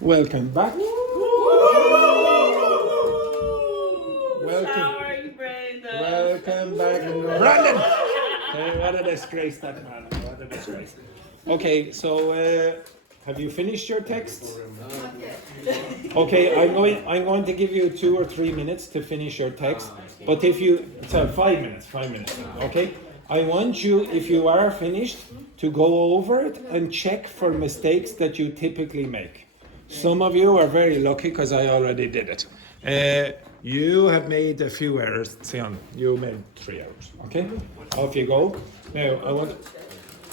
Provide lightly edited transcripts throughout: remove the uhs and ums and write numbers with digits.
Welcome back. Sorry, Brenda. Welcome back, Brandon. Okay, what a disgrace that man. What a disgrace. Okay, so have you finished your text? Okay, I'm going to give you 2 or 3 minutes to finish your text. But if you 5 minutes, okay? I want you, if you are finished, to go over it and check for mistakes that you typically make. Some of you are very lucky because I already did it. You have made a few errors, Tsion. You made 3 errors. Okay? Off you go. Now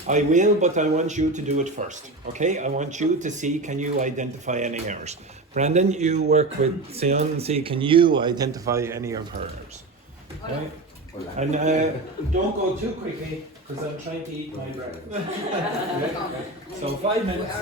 I will, but I want you to do it first. Okay? I want you to see, can you identify any errors? Brandon, you work with Tsion and see, can you identify any of her errors? Okay? And don't go too quickly because I'm trying to eat my breakfast. Okay? So 5 minutes.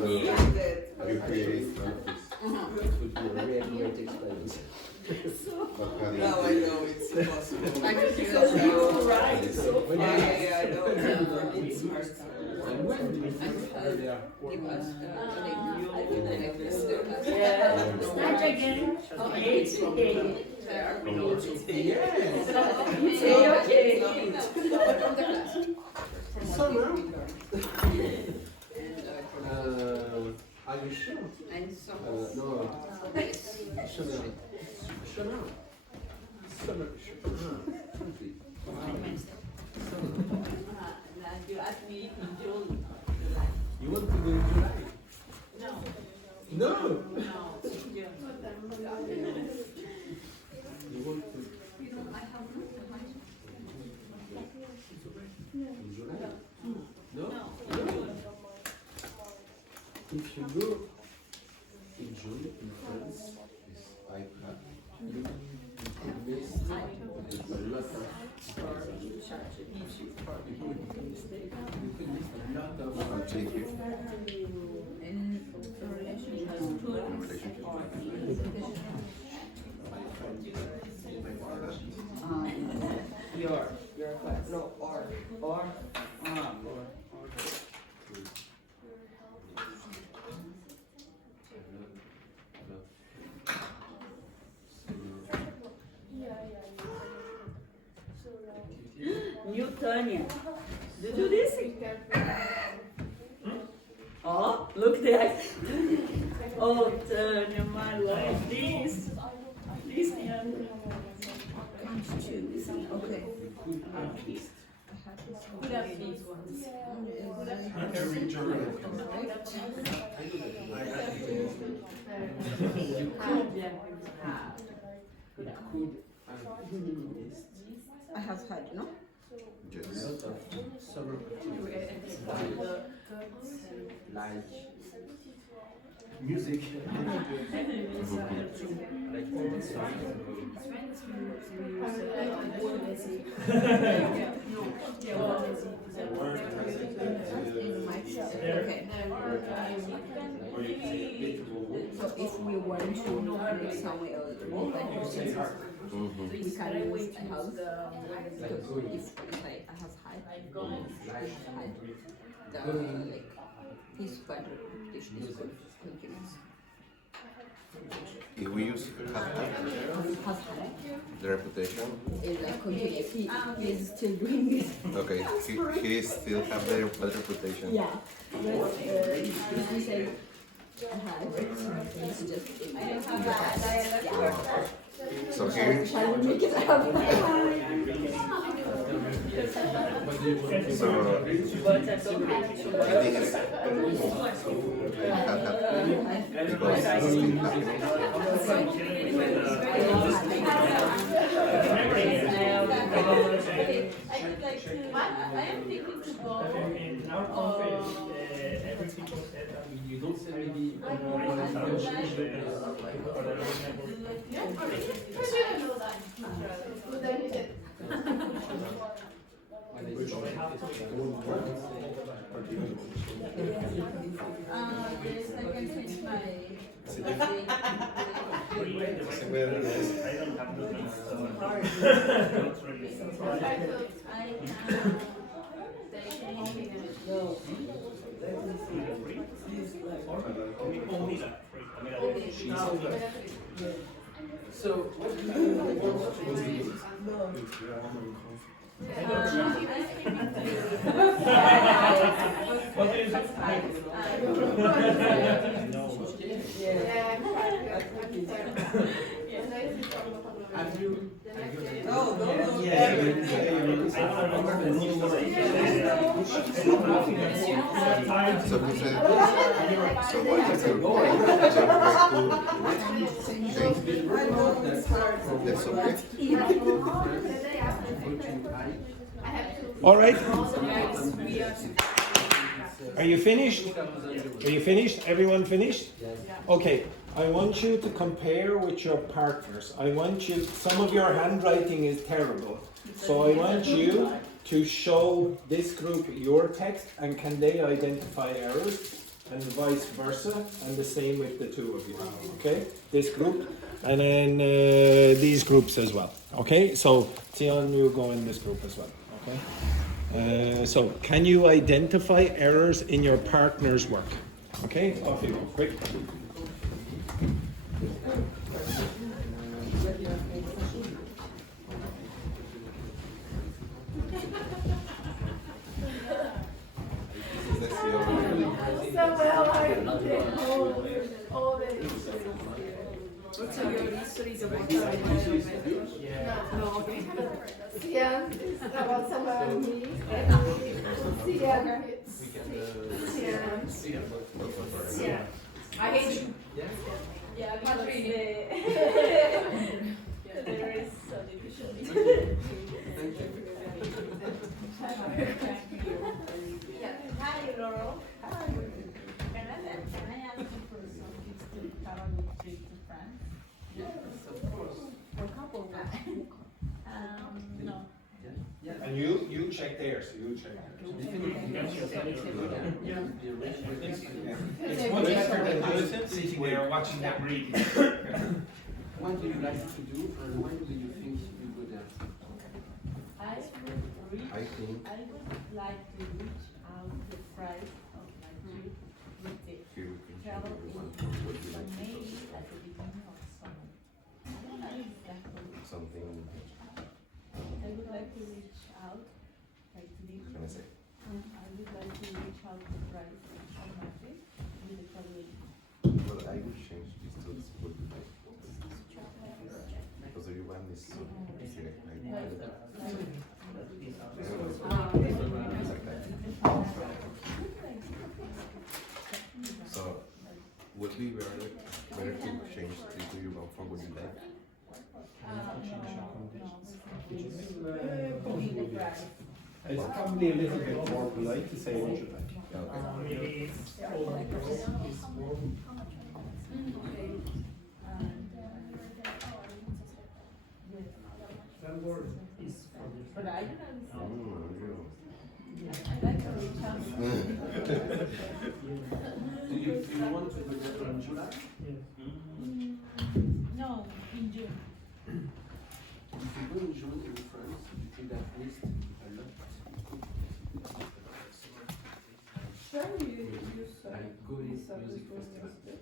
You create this. It would be a really great experience. Now I know it's possible. I could do that. Right, so Yeah, I know. It's hard. Start again. Okay. Are you sure? No. You asked me in June. You want to go in July? No. No. No. You want to? In July? No. If you go in June in France, this iPad, you could miss a lot of Your class. No, or. New Tanya. You do this? Oh, look there. Oh, Tanya, my life. This. This one. Okay. Put up these ones. I have had, no? a lot of summer activities like music, like Okay. So if we want to make somewhere else, we can use a house. If I have had the like his bad reputation is good continuous. If we use Has had the reputation, is like continuous. He is still doing it. okay, he still have the bad reputation. Yeah. But if we say it's just in yeah. So here, Shall we make it happen? so I think it's because it's still I am thinking to go. you don't say maybe Yes, I can change my. So, what do you have you? So he said, so what is your point? Jump back to change the subject. All right. Are you finished? Are you finished? Everyone finished? Okay. I want you to compare with your partners. I want you, some of your handwriting is terrible. So I want you to show this group your text and can they identify errors and vice versa and the same with the two of you. Okay? This group and then these groups as well. Okay? So Tsion, you go in this group as well. Okay? So can you identify errors in your partner's work? Okay? Off you go. Quick. Tsion is about someone me. Tsion. I hate you. Yeah, because there is some division. Hi, Laurel. Can I ask you for some tips to travel with trip to France? Yes, of course. For couple? No. And you check theirs. You check theirs. It's much better than just sitting there watching that reading. What do you like to do and when do you think you go there? I would like to reach out the price of my trip with the travel in maybe at the beginning of summer. I don't know exactly. Something. I would like to reach out, like to be, Can I say? I would like to reach out the price of my trip with the travel. Well, I would change this to what you like. Because everyone is so So, would be better to change this to you for what you like. It's probably a little bit more polite to say what you like. But I don't know. I like to reach out. Do you want to go there in July? No, in June. If you go in June in France, you could have missed a lot. Sure, you I go in music festival.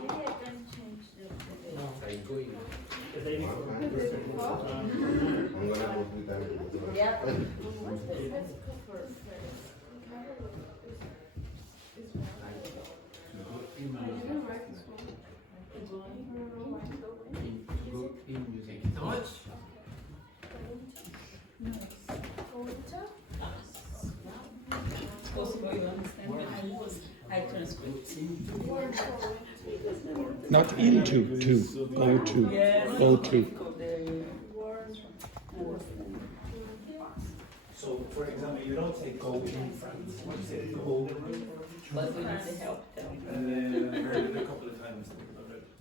Maybe I can change the I go in. I'm gonna go with that. Yeah. Go in music. Possible you understand I transcript. Not into, to, go to, Yes. go to. So, for example, you don't say go in France. You say go. But we need the help. And then I heard it a couple of times.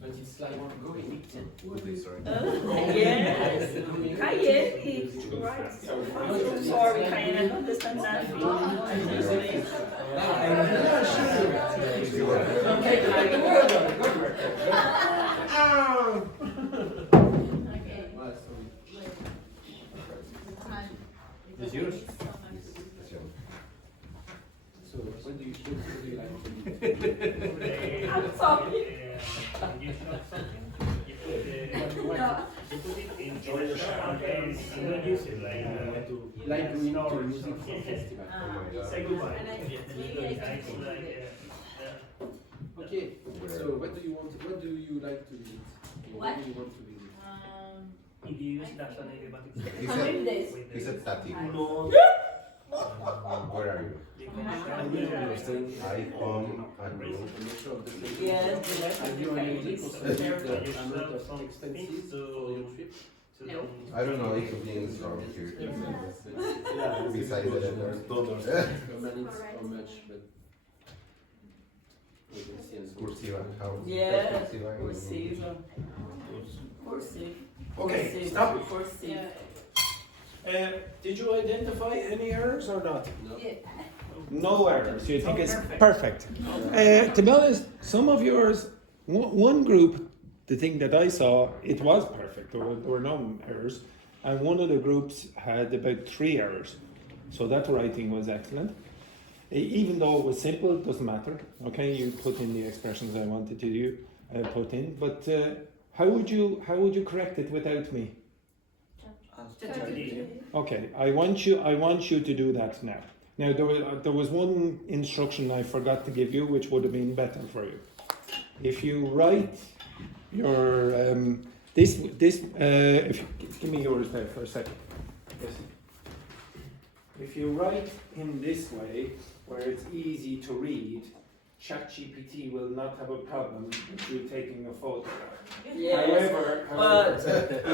But it's like going. This, right? Yes. Cayenne. Right. So sorry, Cayenne. I don't understand that. Okay. Is yours? Tsion. So what do you like to eat? I'm sorry. Enjoy your shower. Like we use it for festival. Say goodbye. Okay, so what do you want? What do you like to eat? What do you want to eat? He How many days? He said Tati. Where are you? I come and you. Yes, the rest Are of you the unable family to is submit very the good. amount of expenses for your trip? No. I don't know if things from here. Yeah, Besides the letter. How much, but we can see and Cursiva. How? Yeah, Cursiva. Cursiva. Cursiva. Okay, Cursiva. stop. Cursiva. Did you identify any errors or not? No. No errors. You think it's perfect. To be honest, some of yours, one group, the thing that I saw, it was perfect. There were no errors. And one of the groups had about 3 errors. So that writing was excellent. Even though it was simple, it doesn't matter. Okay, you put in the expressions I wanted to do, put in. But how would you correct it without me? Okay, I want you to do that now. Now there was one instruction I forgot to give you, which would have been better for you. If you write your if give me yours there for a second. Yes. If you write in this way, where it's easy to read, ChatGPT will not have a problem with you taking a photo. Yes, However, but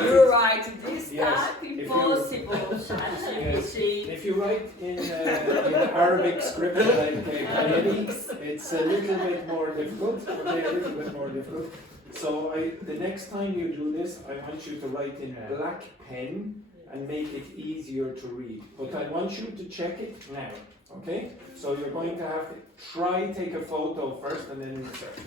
you're right. This Yes, type if you- impossible. ChatGPT. if you write in Arabic script like Kayani, it's a little bit more difficult. Okay, a little bit more difficult. So the next time you do this, I want you to write in black pen and make it easier to read. But I want you to check it now. Okay? So you're going to have to take a photo first and then insert.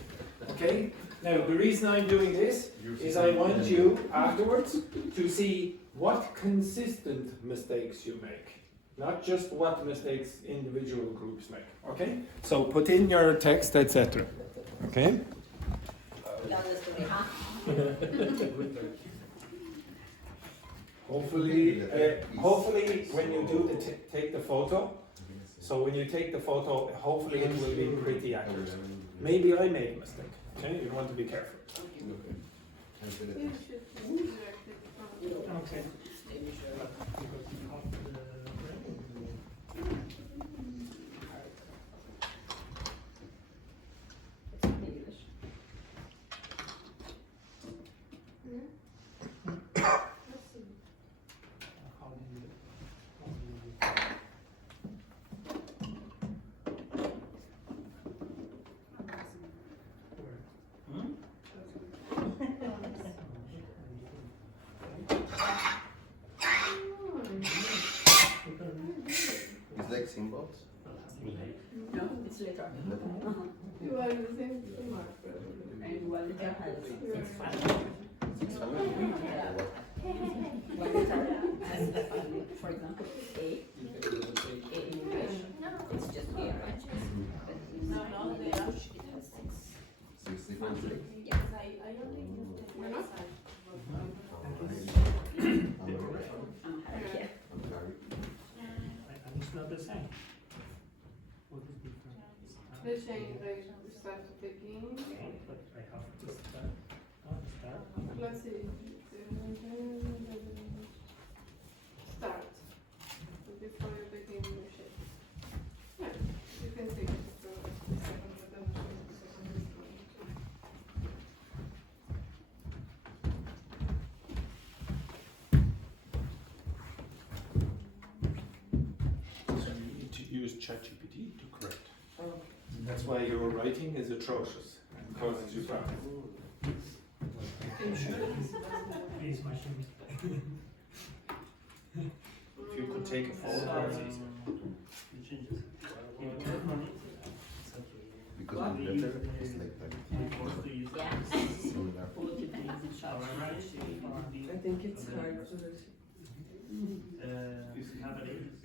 Okay? Now the reason I'm doing this is I want you afterwards to see what consistent mistakes you make. Not just what mistakes individual groups make. Okay? So put in your text, etc. Okay? Hopefully when you do take the photo, so when you take the photo, hopefully it will be pretty accurate. Maybe I made a mistake. Okay, you want to be careful. You should direct it from. Okay. It's like symbols. No, it's later. You are using mark. And one letter has 6 files. One letter has a family. For example, A in English, it's just A, right? But in No, they are. English, it has 6. 6 different things. Yes, I only use the website. I'm Harry. I'm sorry. And it's not the same. What is different? They change, they start to begin. But I have to start. Start. Let's see. Start. Before you begin your shape. Yeah, you can take it to the second, but then show the second one. So you need to use ChatGPT to correct. That's why your writing is atrocious and causes you problems. Please, machine. If you could take a photo. You change it. Because on letter it's like that. Yeah. Similar. I think it's hard to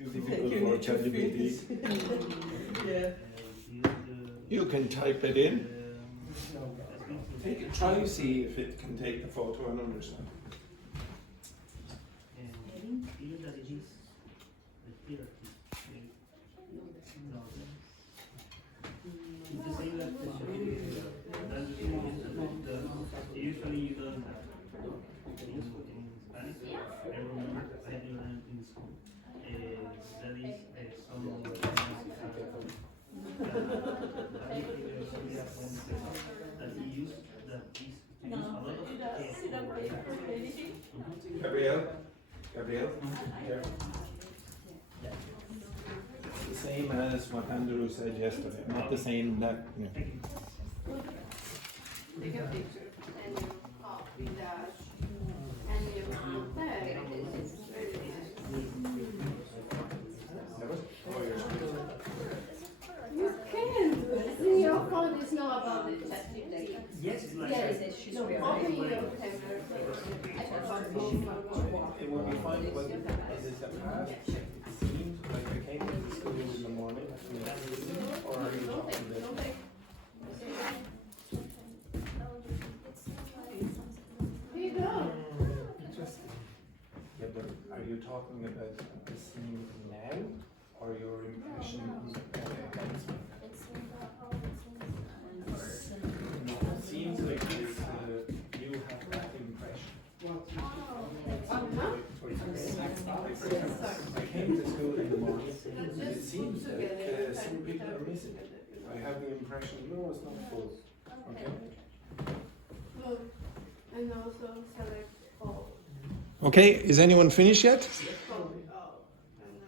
Difficult for ChatGPT. yeah. You can type it in. Try to see if it can take the photo and understand. Feel that it is the hierarchy. No. It's the same like the usually you don't have in Spanish. I remember I learned in school. That is some that he used that is to use a lot of Gabriel? Gabriel? Here. It's the same as what Andrew said yesterday. Not the same that. Yeah. Take a picture and you copy that and you compare. It's very nice. You can't. In your phone is not about the ChatGPT. Yes, it's like Yes. She's No, very open your camera. It will be fine when it is the past. It seems like I came to the school in the morning. Or are you talking about? Here you go. Interesting. Yeah, but are you talking about the scene now or your impression? No, it seems like this, you have that impression. I came to school in the morning. It seems like some people are missing. I have the impression, no, it's not full. Okay. Look, and also select all. Okay, is anyone finished yet?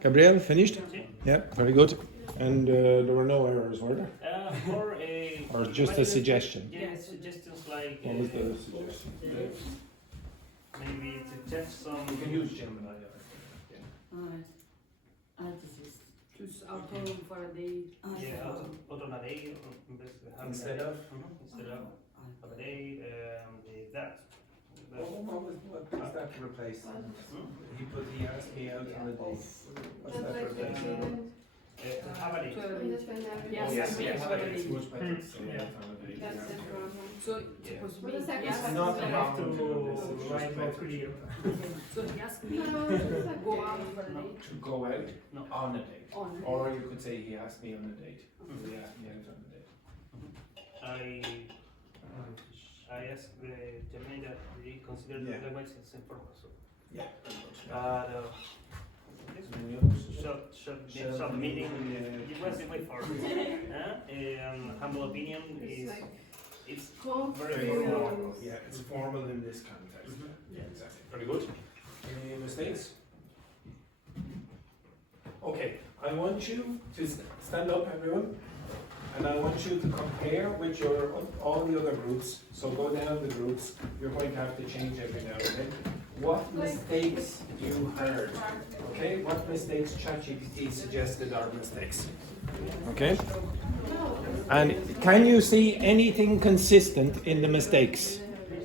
Gabriel, finished? Yeah, very good. And there were no errors, were there? Or just a suggestion? Yeah, suggestions like What was the suggestion? maybe to test some. You can use Gemini. Dus auto voor de. Yeah, auto na day Instead of? instead of a day that. What does that replace? He asked me out on a date. What's that replace? Have a day. Understand everything. Oh, yes, yes, it's much better to say Yeah. out on a date. That's Yeah. the problem. So it was What me. is that? Yes. It's not You a have to problem. write more clear. So he asked me No, it's go okay. out for a day. To go out No. on a date. On. Or you could say he asked me on a date. He asked me out on a date. I asked Gemini that we consider Yeah. the language as informal. So, Yeah. but short meeting. It was the way for humble opinion is it's Very very formal. Yeah, it's formal in this context. Yeah, exactly. Very good. Any mistakes? Okay, I want you to stand up, everyone, and I want you to compare with all the other groups. So go down the groups. You're going to have to change every now and then. What mistakes you heard? Okay, what mistakes ChatGPT suggested are mistakes? Okay. And can you see anything consistent in the mistakes?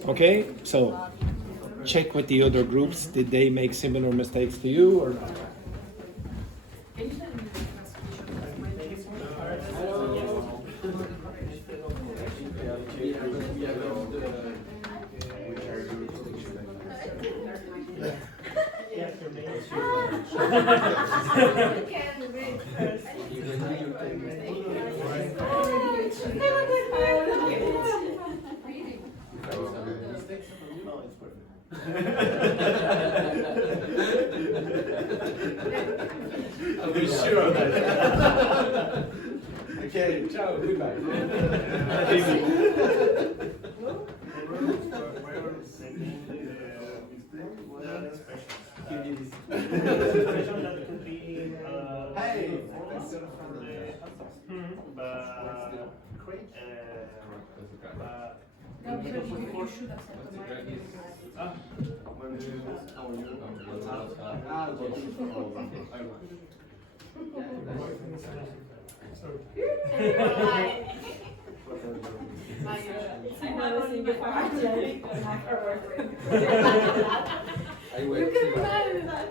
Okay, so check with the other groups. Did they make similar mistakes to you or not? Can you tell me the translation of my name? You can read first. I'll be sure of that. Okay, ciao, goodbye. expression that could be Hey! but Gabriel, you should accept the mic. I never seen before. I You wait. can imagine that.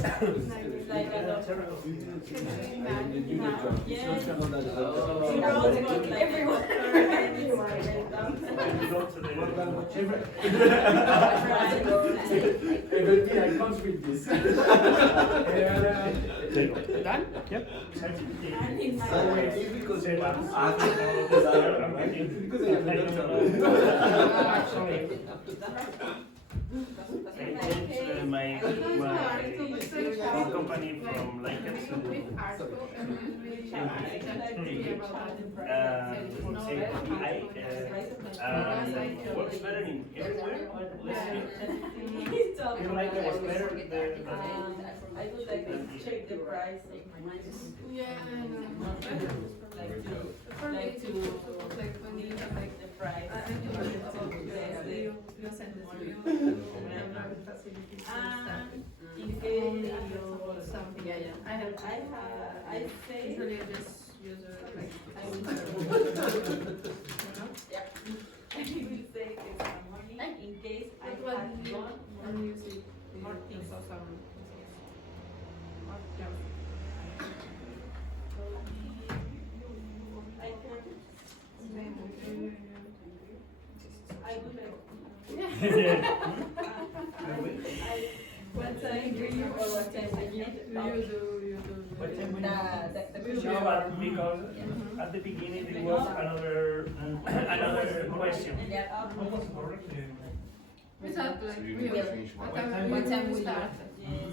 Like a dog. Can you imagine that? Yes. Oh. She wrote it everywhere. When you go to the I can't read this. Done? Yep. It's because I my company from Lakers to works better in everywhere. You like it was better I would like to check the price. Yeah, I know. For me, Like it's to like when you have like the price. I think about You send this to you. Facilities. In case Only you something. yeah, yeah. I say Usually I just use like I will yeah. I will say extra money in case I But had what gone and use it more things. for some. I would like. Yeah. What time do you or what time I get You do. No, but because at the beginning there was another question. Yeah. Exactly. So you We need to will. change What one. time What time we will start? Yes.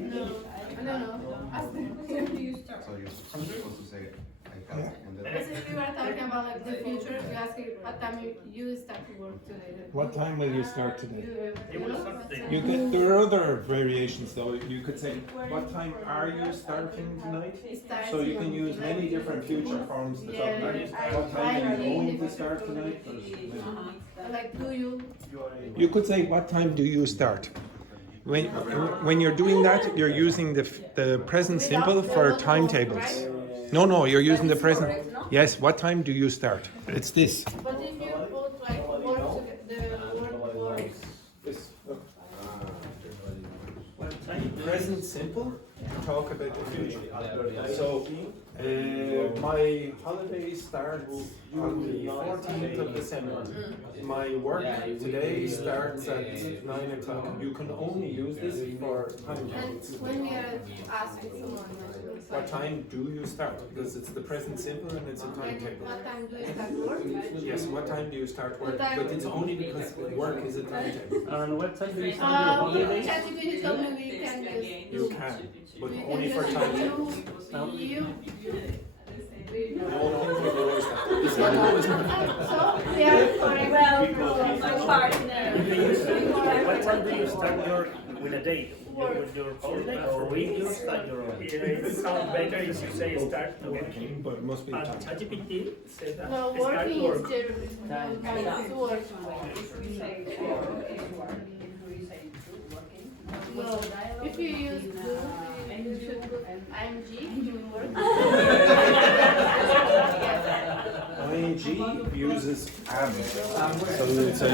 No, I don't know. Ask them. So you're supposed to say, I have, and then. Basically, we were talking about like the future. We ask what time you start to work today. What time will you start today? It will start today. You could, there are other variations though. You could say, what time are you starting tonight? So you can use many different future forms to talk about what time are you going to start tonight. There's many. Like, do you? You could say, what time do you start? When you're doing that, you're using the present simple for timetables. No, you're using the present. Yes, what time do you start? It's this. But if you put like work, the word works. This. Present simple. Talk about the future. So, my holiday starts on the 14th of December. My work today starts at 9 o'clock. You can only use this for time And tables. when we are asking someone, What time do you start? Because it's the present simple and it's a timetable. what time do you start work? Yes, what time do you start work? But it's only because work is a timetable. And what time do you start your holidays? ChatGPT told me we can just You can, but we only can for just timetables. you. It's not always that. So we are correct. Well, my partner. What time do you start your with a day? With your holiday or week you start your own? It sounds better if you say start to working. But it must be And time. ChatGPT says that No, start working work. is the work. No, if you use do, you should put ing to work. ING uses am. So it's a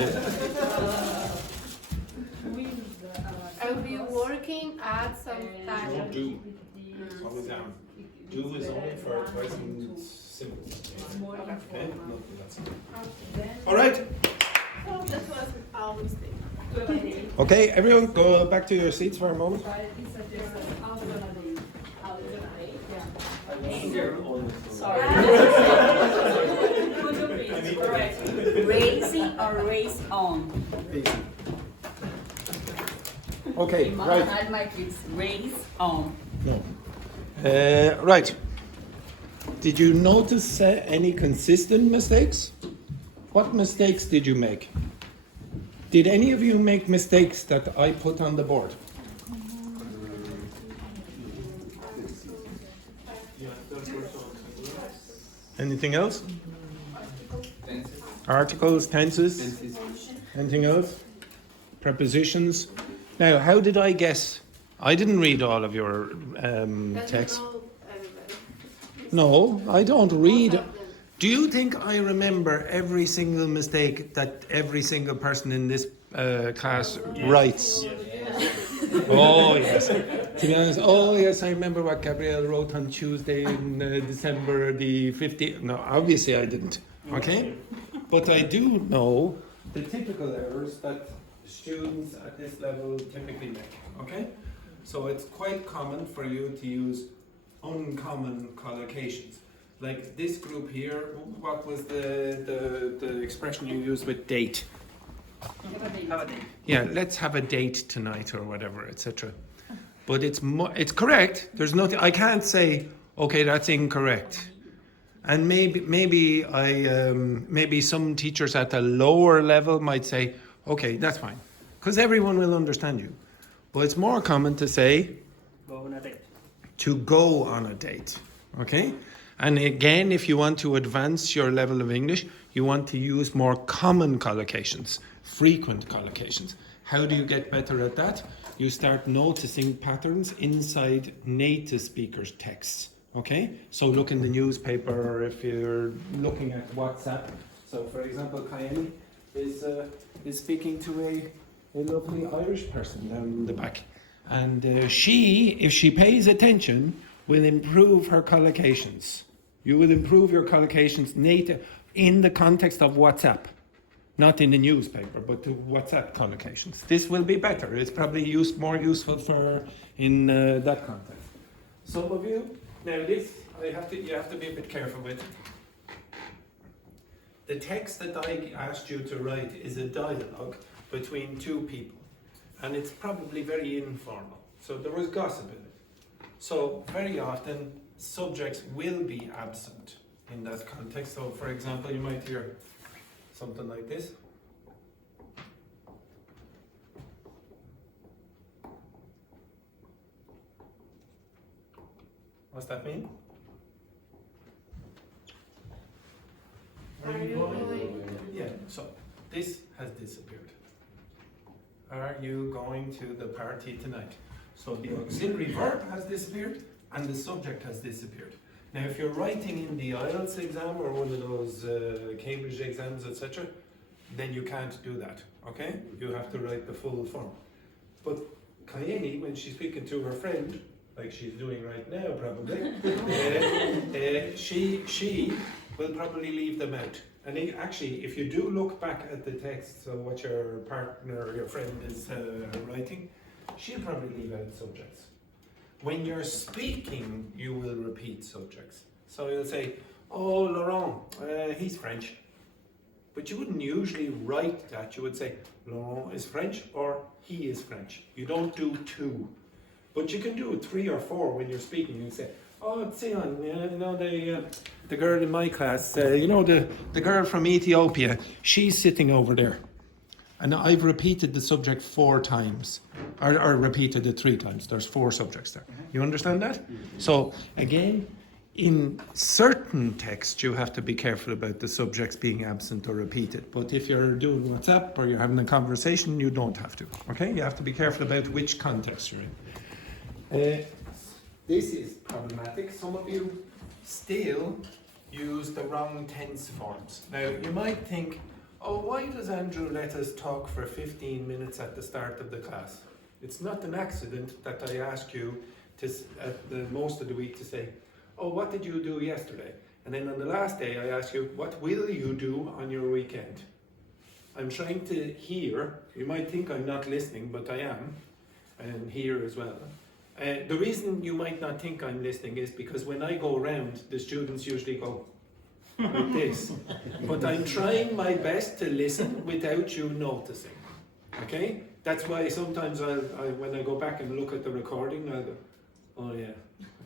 I'll be working at some time. do. It's always am. Do is only for present simple. Okay? No, that's it. All right. So that was our mistake. Okay, everyone, go back to your seats for a moment. Raising or raise on? Okay, right. And my kids raise on. No. Right. Did you notice any consistent mistakes? What mistakes did you make? Did any of you make mistakes that I put on the board? Anything else? Tenses. Articles, tenses. Tenses. Anything else? Prepositions. Now, how did I guess? I didn't read all of your text. No, I don't read. Do you think I remember every single mistake that every single person in this class writes? Oh, yes. To be honest, oh, yes, I remember what Gabriel wrote on Tuesday in December the 15th. No, obviously I didn't. Okay? But I do know the typical errors that students at this level typically make. Okay? So it's quite common for you to use uncommon collocations. Like this group here, what was the expression you used with date? Have a date. Yeah, let's have a date tonight or whatever, etc. But it's correct. There's nothing. I can't say, okay, that's incorrect. And maybe some teachers at a lower level might say, okay, that's fine, because everyone will understand you. But it's more common to say, Go on a date. to go on a date. Okay? And again, if you want to advance your level of English, you want to use more common collocations, frequent collocations. How do you get better at that? You start noticing patterns inside native speakers' texts. Okay? So look in the newspaper, or if you're looking at WhatsApp. So for example, Kayeni is speaking to a lovely Irish person down in the back. And if she pays attention, will improve her collocations. You will improve your collocations native in the context of WhatsApp, not in the newspaper, but to WhatsApp collocations. This will be better. It's probably more useful for in that context. Some of you now this you have to be a bit careful with. The text that I asked you to write is a dialogue between two people, and it's probably very informal. So there was gossip in it. So very often subjects will be absent in that context. So for example, you might hear something like this. What's that mean? Are you going? Yeah, so this has disappeared. Are you going to the party tonight? So the auxiliary verb has disappeared and the subject has disappeared. Now if you're writing in the IELTS exam or one of those Cambridge exams, etc., then you can't do that, okay? You have to write the full form. But Kayeni, when she's speaking to her friend, like she's doing right now probably, she will probably leave them out. And actually, if you do look back at the text, so what your partner or your friend is writing, she'll probably leave out subjects. When you're speaking, you will repeat subjects. So you'll say, oh, Laurent, he's French. But you wouldn't usually write that. You would say, Laurent is French or he is French. You don't do two. But you can do 3 or 4 when you're speaking. You say, oh, Tsion, you know, the girl in my class, you know, the girl from Ethiopia, she's sitting over there. And I've repeated the subject 4 times, or repeated it 3 times. There's 4 subjects there. You understand that? So, again, in certain texts, you have to be careful about the subjects being absent or repeated. But if you're doing WhatsApp or you're having a conversation, you don't have to. Okay? You have to be careful about which context you're in. This is problematic. Some of you still use the wrong tense forms. Now, you might think, oh, why does Andrew let us talk for 15 minutes at the start of the class? It's not an accident that I ask you to, at the most of the week to say, oh, what did you do yesterday? And then on the last day, I ask you, what will you do on your weekend? I'm trying to hear. You might think I'm not listening, but I am, and hear as well. The reason you might not think I'm listening is because when I go around, the students usually go like this. But I'm trying my best to listen without you noticing. Okay? That's why sometimes when I go back and look at the recording, I'll go, oh yeah.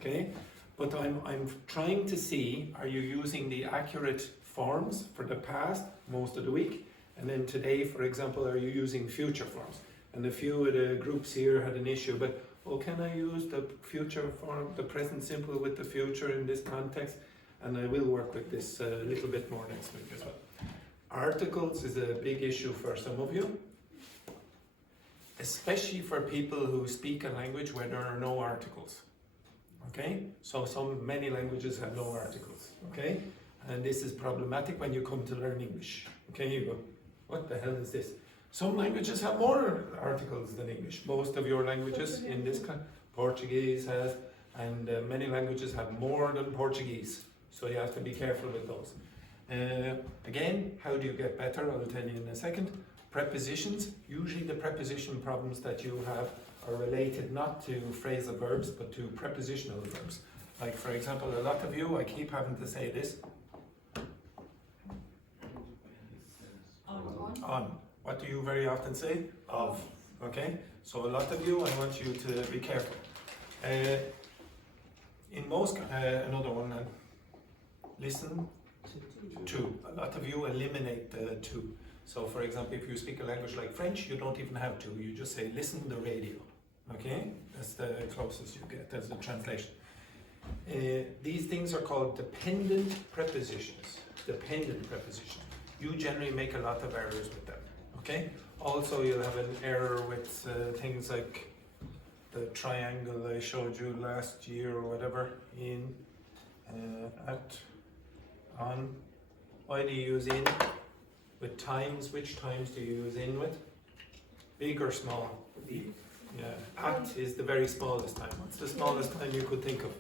Okay? But I'm trying to see, are you using the accurate forms for the past most of the week? And then today, for example, are you using future forms? And a few of the groups here had an issue, but oh, can I use the future form, the present simple with the future in this context? and I will work with this a little bit more next week as well. Articles is a big issue for some of you, especially for people who speak a language where there are no articles. Okay, so many languages have no articles. Okay, and this is problematic when you come to learn English. Okay, you go, what the hell is this? Some languages have more articles than English. Most of your languages in this class, Portuguese has, and many languages have more than Portuguese. So you have to be careful with those. Again, how do you get better? I'll tell you in a second. Prepositions, usually the preposition problems that you have are related not to phrasal verbs, but to prepositional verbs. Like for example, a lot of you, I keep having to say this. On. What do you very often say? Of. Okay? So a lot of you, I want you to be careful. In most, another one, listen to. A lot of you eliminate the to. So for example, if you speak a language like French, you don't even have to. You just say, listen to the radio. Okay? That's the closest you get as a translation. These things are called dependent prepositions. Dependent prepositions. You generally make a lot of errors with them. Okay? Also, you'll have an error with things like the triangle I showed you last year or whatever, in, at, on. Why do you use in? With times, which times do you use in with? Big or small? Big. Yeah, at is the very smallest time. What's the smallest time you could think of?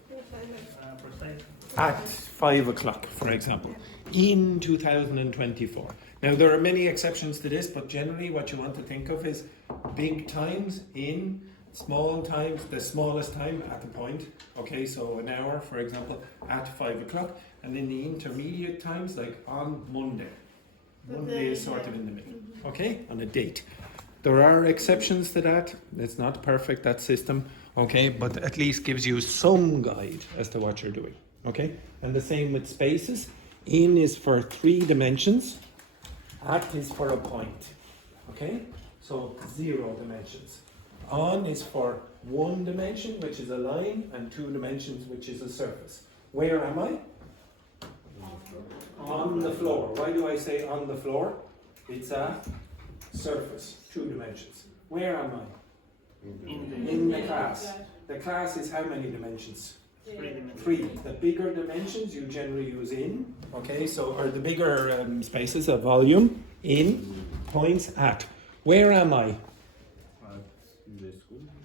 At 5 o'clock, for example, in 2024. Now there are many exceptions to this, but generally what you want to think of is big times, in, small times, the smallest time at a point. Okay, so an hour, for example, at 5 o'clock, and then the intermediate times, like on Monday. Monday is sort of in the middle, okay, on a date. There are exceptions to that. It's not perfect, that system, okay, but at least gives you some guide as to what you're doing, okay? And the same with spaces. In is for 3 dimensions. At is for a point, okay? So 0 dimensions. On is for 1 dimension, which is a line, and 2 dimensions, which is a surface. Where am I? On the floor. Why do I say on the floor? It's a surface, 2 dimensions. Where am I? In the class. The class is how many dimensions? 3. The bigger dimensions you generally use in, okay, so, or the bigger spaces, a volume, in, points, at. Where am I?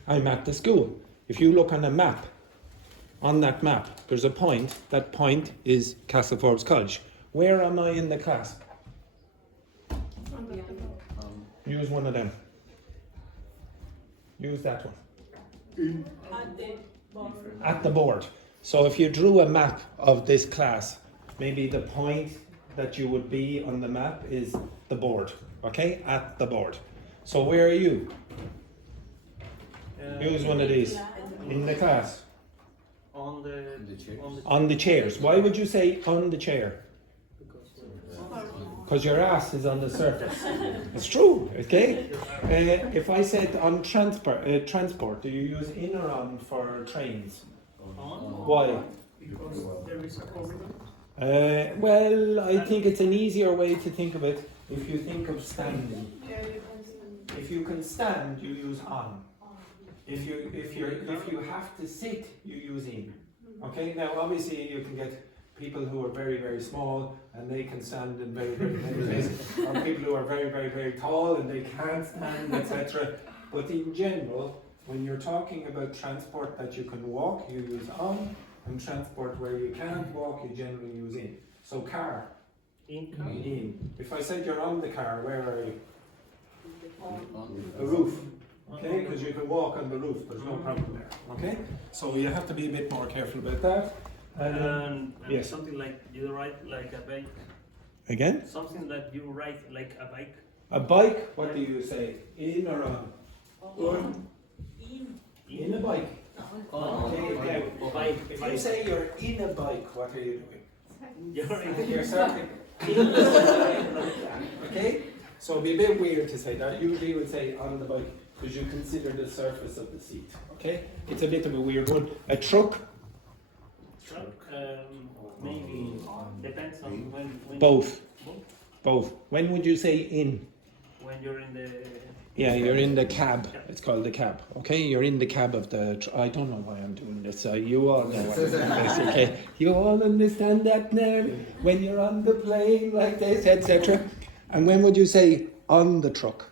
I'm at the school. If you look on a map, on that map, there's a point. That point is Castleforbes College. Where am I in the class? Use one of them. Use that one. At the board. So if you drew a map of this class, maybe the point that you would be on the map is the board. Okay? At the board. So where are you? Use one of these. In the class. On the chairs. On the chairs. Why would you say on the chair? Because your ass is on the surface. It's true, okay? If I said on transport, do you use in or on for trains? Why? Because there is a corridor. Well, I think it's an easier way to think of it if you think of standing. If you can stand, you use on. If you have to sit, you use in. Okay, now obviously you can get people who are very, very small and they can stand in very, very many places, or people who are very, very, very tall and they can't stand, etc. But in general, when you're talking about transport that you can walk, you use on, and transport where you can't walk, you generally use in. So car, in. If I said you're on the car, where are you? The roof. Okay, because you can walk on the roof, there's no problem there. Okay, so you have to be a bit more careful about that. And yes. Something like you write like a bike. Again? Something that you write like a bike. A bike, what do you say? In or on? On. In a bike. Okay, now, Bike. if you say you're in a bike, what are you doing? You're starting in the bike. Okay? So it'd be a bit weird to say that. Usually you would say on the bike because you consider the surface of the seat. Okay? It's a bit of a weird one. A truck. truck, maybe depends on when Both. both. Both. When would you say in? When you're in the Yeah, you're in the cab. It's called the cab. Okay, you're in the cab of the. I don't know why I'm doing this. You all know what it is. Okay, you all understand that now. When you're on the plane like this, etc. And when would you say on the truck?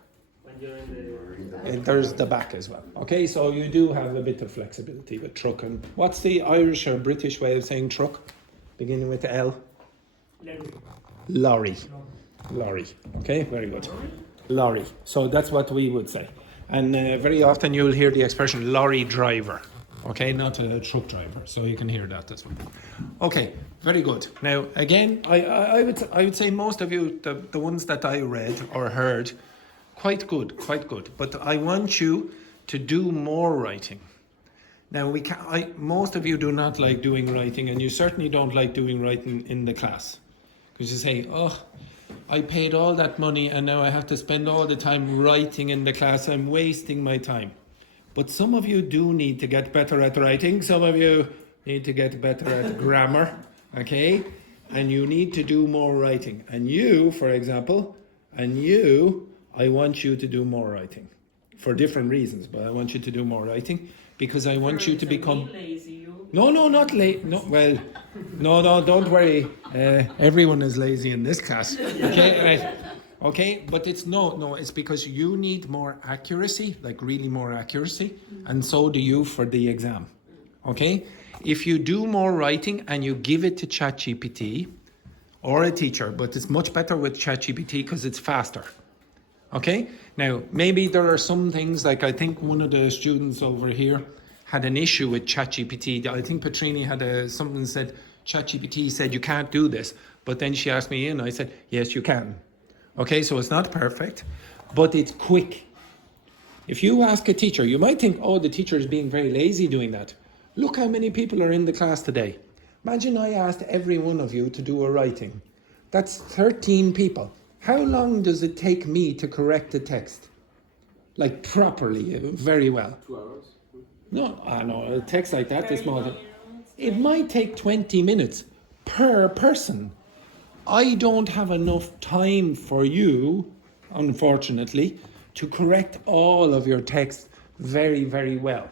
when you're in the And there's the back as well. Okay, so you do have a bit of flexibility with truck. And what's the Irish or British way of saying truck? Beginning with L. Lorry. Lorry. Okay, very good. Lorry. So that's what we would say. And very often you'll hear the expression lorry driver. Okay, not a truck driver. So you can hear that as well. Okay, very good. Now, again, I would say most of you, the ones that I read or heard, quite good. But I want you to do more writing. Now, most of you do not like doing writing, and you certainly don't like doing writing in the class. Because you say, oh, I paid all that money and now I have to spend all the time writing in the class. I'm wasting my time. But some of you do need to get better at writing. Some of you need to get better at grammar, okay? And you need to do more writing. And you, for example, I want you to do more writing. For different reasons, but I want you to do more writing because I want you to become... Lazy, you. No, not late. No, well, no, don't worry. Everyone is lazy in this class. Okay, right. Okay, but it's it's because you need more accuracy, like really more accuracy, and so do you for the exam. Okay? If you do more writing and you give it to ChatGPT or a teacher, but it's much better with ChatGPT because it's faster. Okay? Now, maybe there are some things, like I think one of the students over here had an issue with ChatGPT. I think Petrini had something said, ChatGPT said you can't do this. But then she asked me and I said, yes, you can. Okay, so it's not perfect, but it's quick. If you ask a teacher, you might think, oh, the teacher is being very lazy doing that. Look how many people are in the class today. Imagine I asked every one of you to do a writing. That's 13 people. How long does it take me to correct the text? Like properly, very well. 2 hours. No, I know, a text like that, this small. It might take 20 minutes per person. I don't have enough time for you, unfortunately, to correct all of your text very, very well.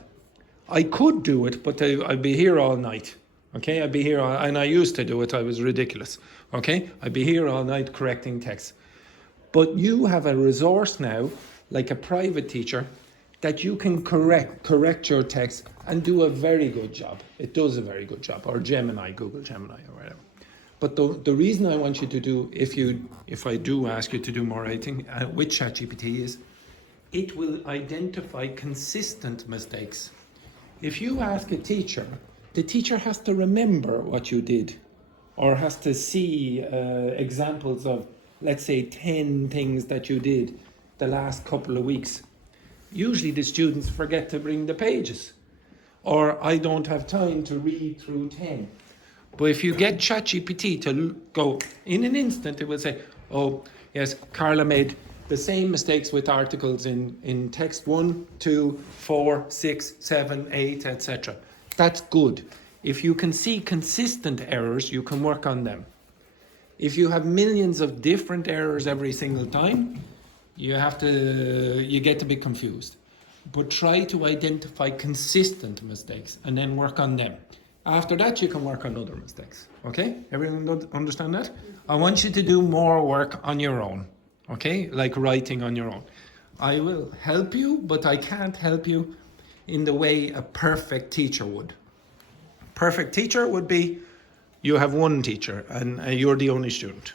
I could do it, but I'd be here all night. Okay, I'd be here, and I used to do it, I was ridiculous. Okay, I'd be here all night correcting text. But you have a resource now, like a private teacher, that you can correct your text and do a very good job. It does a very good job, or Gemini, Google Gemini, or whatever. But the reason I want you to do, if I do ask you to do more writing with ChatGPT, is it will identify consistent mistakes. If you ask a teacher, the teacher has to remember what you did, or has to see examples of, let's say, 10 things that you did the last couple of weeks. Usually the students forget to bring the pages, or I don't have time to read through 10. But if you get ChatGPT to go, in an instant, it will say, oh, yes, Carla made the same mistakes with articles in text 1, 2, 4, 6, 7, 8, etc. That's good. If you can see consistent errors, you can work on them. If you have millions of different errors every single time, you get a bit confused. But try to identify consistent mistakes and then work on them. After that, you can work on other mistakes. Okay? Everyone understand that? I want you to do more work on your own. Okay? Like writing on your own. I will help you, but I can't help you in the way a perfect teacher would. Perfect teacher would be, you have one teacher and you're the only student.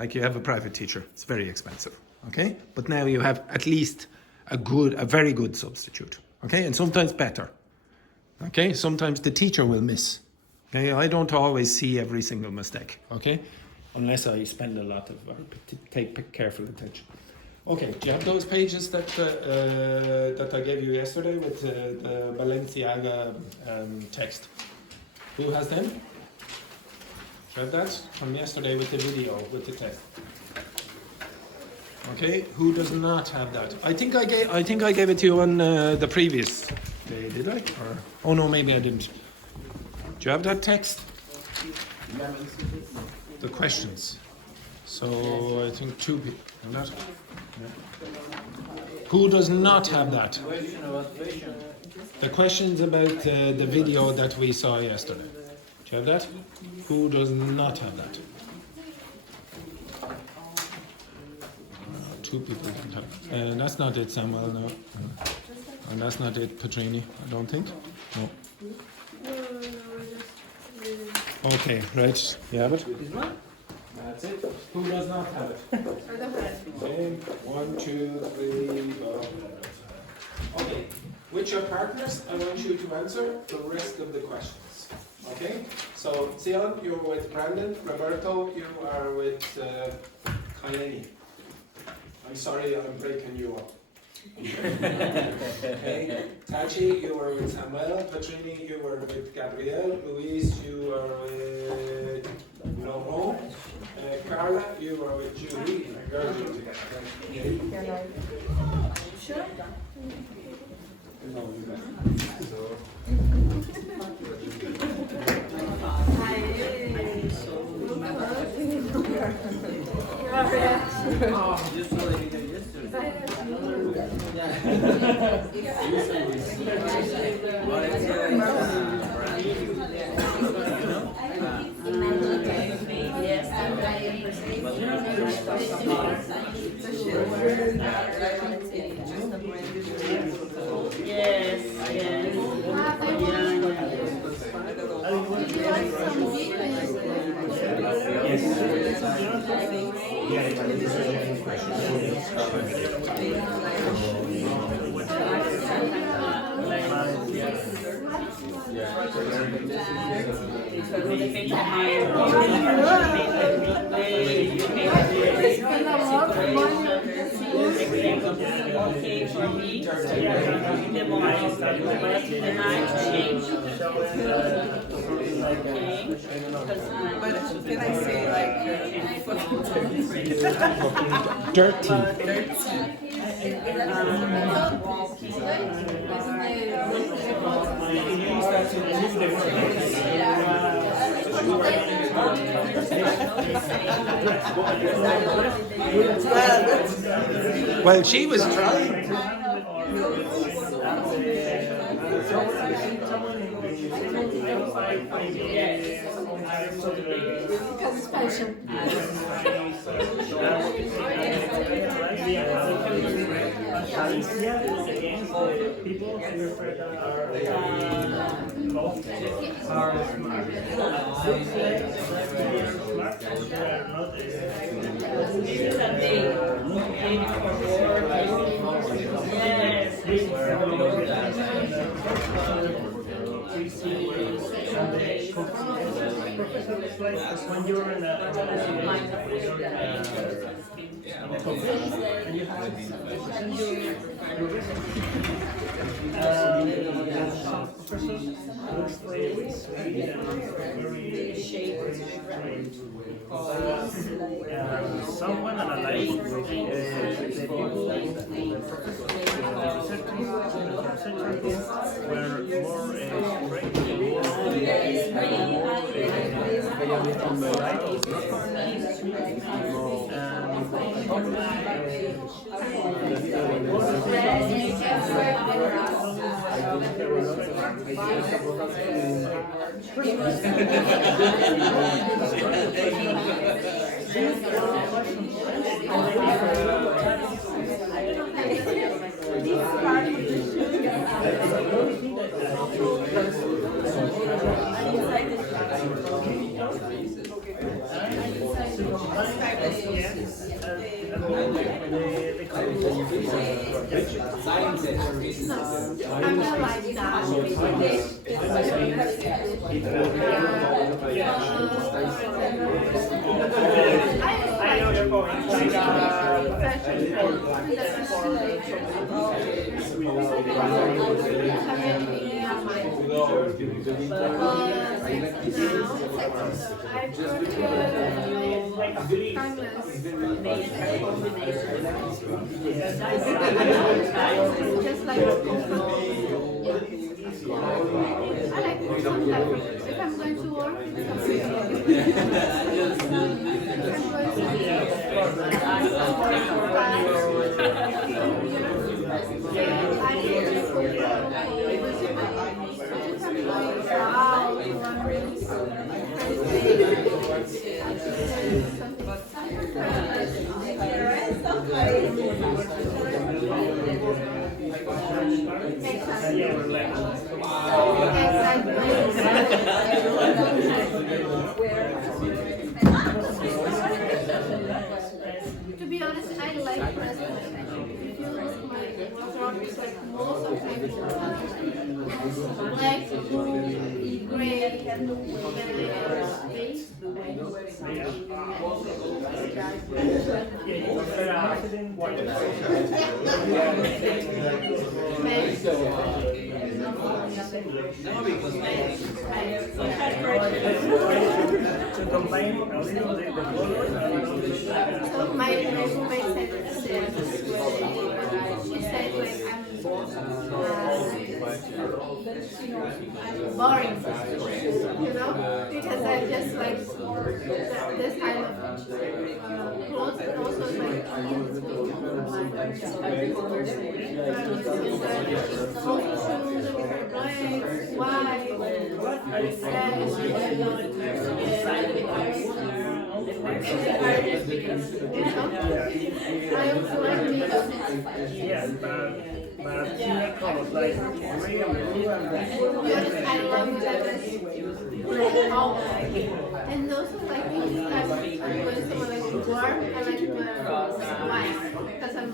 Like you have a private teacher. It's very expensive. Okay? But now you have at least a very good substitute. Okay? And sometimes better. Okay? Sometimes the teacher will miss. Okay? I don't always see every single mistake. Okay? Unless I spend a lot of, or take careful attention. Okay, do you have those pages that I gave you yesterday with the Balenciaga text? Who has them? Do you have that from yesterday with the video, with the text? Okay, who does not have that? I think I gave it to you on the previous day, did I? Or, oh no, maybe I didn't. Do you have that text? The questions. So I think 2 people. And that? Yeah. Who does not have that? The questions about the video that we saw yesterday. Do you have that? Who does not have that? 2 people don't have it. And that's not it, Samuel, no. And that's not it, Petrini, I don't think. No. Okay, right. You have it? That's it. Who does not have it? Okay. 1, 2, 3, 4. Okay. With your partners, I want you to answer the rest of the questions. Okay? So, Tsion, you're with Brandon. Roberto, you are with Kayeni. I'm sorry I'm breaking you up. Okay. Tachi, you were with Samuel. Petrini, you were with Gabriel. Louise, you were with Laurent. Carla, you were with Julie. You're together. Okay. Sure. No, you got But can I say like dirty. Well, she was trying. Because it's passion. People who when you're in a someone analyzed the people, the professors, were more I know your point. Just like I like To be honest, I like presents. If you look at my wardrobe, it's like most of my black, blue, gray, and beige. To combine a little bit the colors and a little bit So my roommate said she said like I'm boring, you know, because I just like this kind of clothes and also like jeans with black, white, I also like makeup. yes, but similar colors like gray and blue and black. Yes, I love that. And also like I'm when someone like warm, I like white because I'm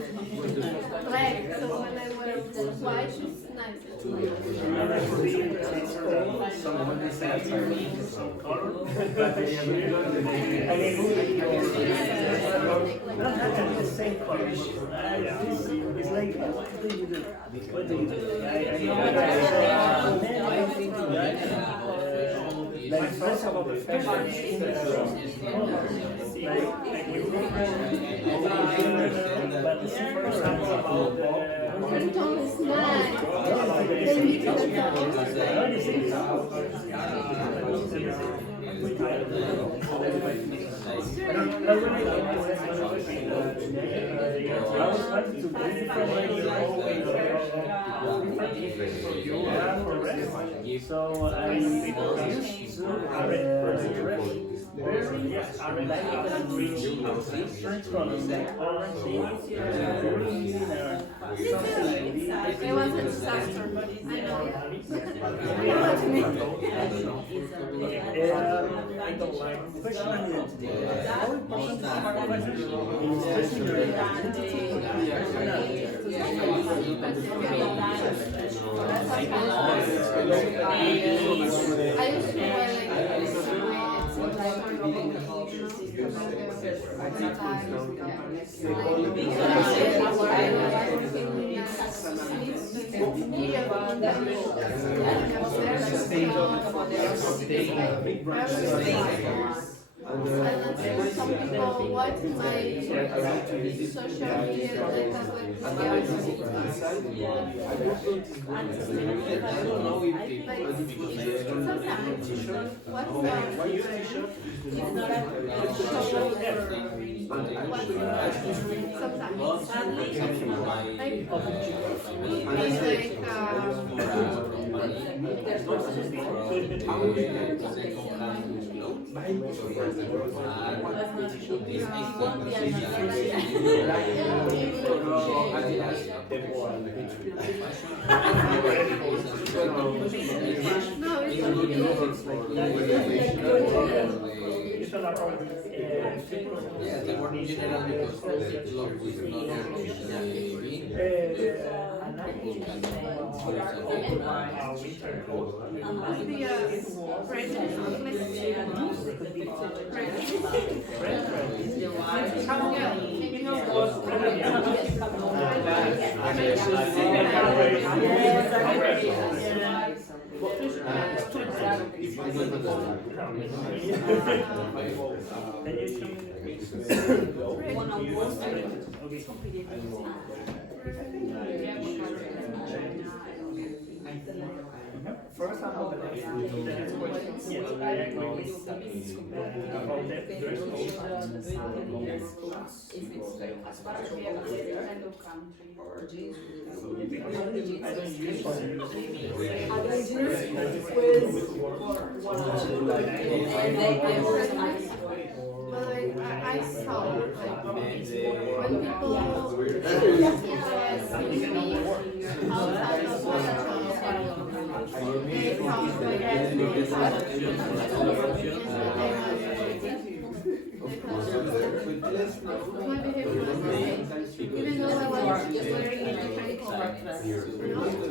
black. So when I wear white, it's nice. Someone decides some color, but they have not having the same color. It's like, what do you do? What do you do? Like, first of all, the fashion is but the super example about And Tom is nice. Then we can so I used to different colors like orange, green, it was a disaster. I know. I don't like, especially how important is expressing your identity. I used to wear some people watch my social media because First, I know that the next question, yes, I agree with about that dress code. I don't I saw when people outside of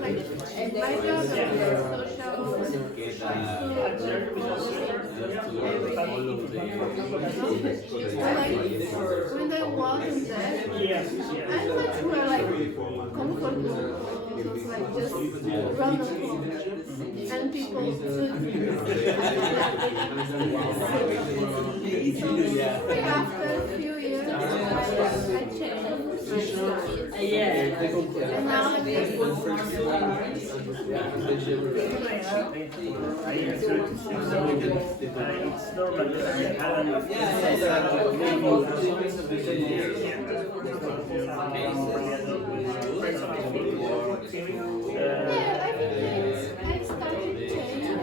like my job is when I wasn't there, I'm much more like comfortable, like just run the floor and people should after a few years I changed and now I'm just it's normal. yeah, I think I started changing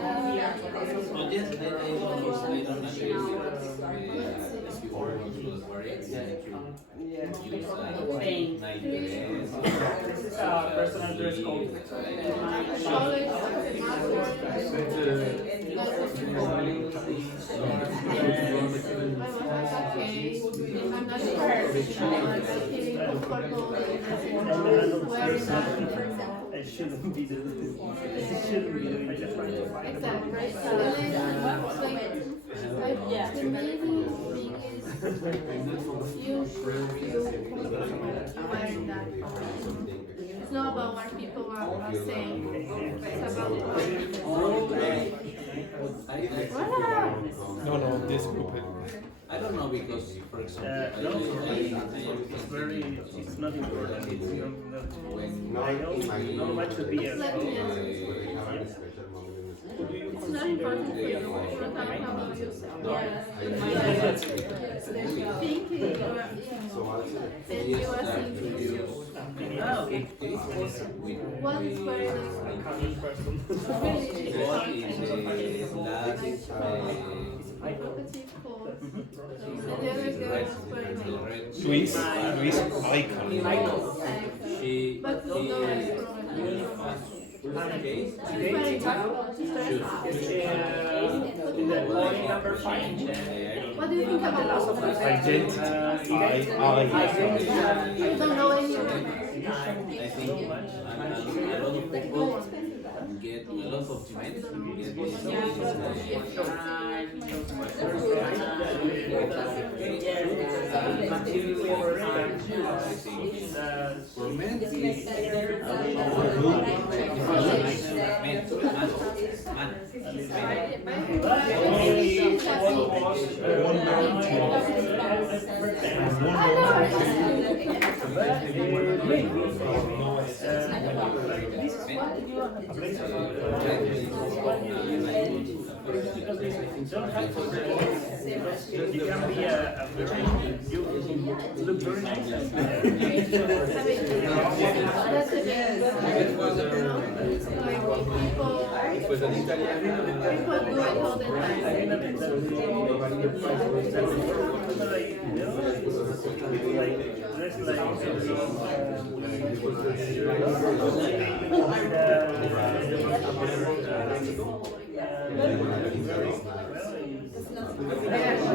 This is a personal dress code. I'm not sure. Feeling comfortable wearing that. It shouldn't be doing it. Just trying to find Exactly. The main thing is you feel comfortable wearing that. It's not about what people are saying. It's about No, this group. I don't know because, for example, no, it's very, it's not important. It's not much to be a it's not important for you. You're talking about yourself. Thinking or and you are thinking. One is very nice. And the other girl is very nice. Luis icon. But no very tough. number 5. What do you think about Identity. I don't know anyone. I think a lot of people get a lot of men get for men You can be you look very nice. That's the thing. Like people do it all the time.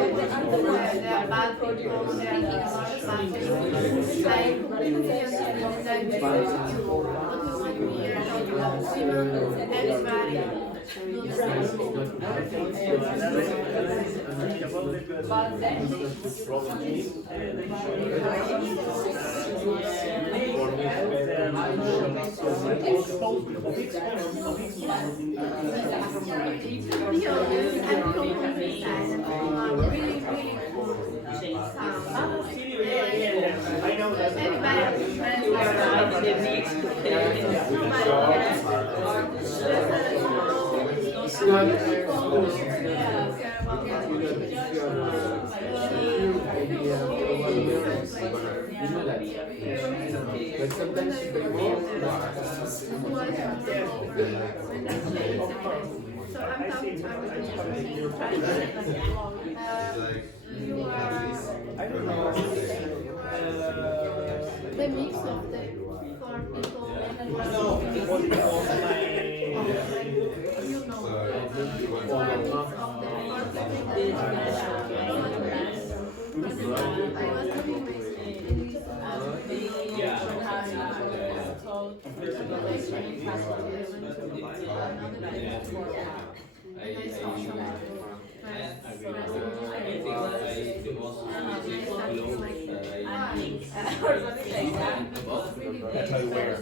There are bad people, there are bad people. I completely understand that because what we want here is women, everybody. I know that. but sometimes you pay more. So I'm talking about you are the mix of the four people you know I was doing my That's how you wear.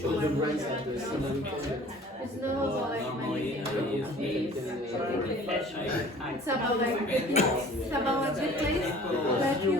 Children brands have the similar It's not like it's about like it's about a good place that you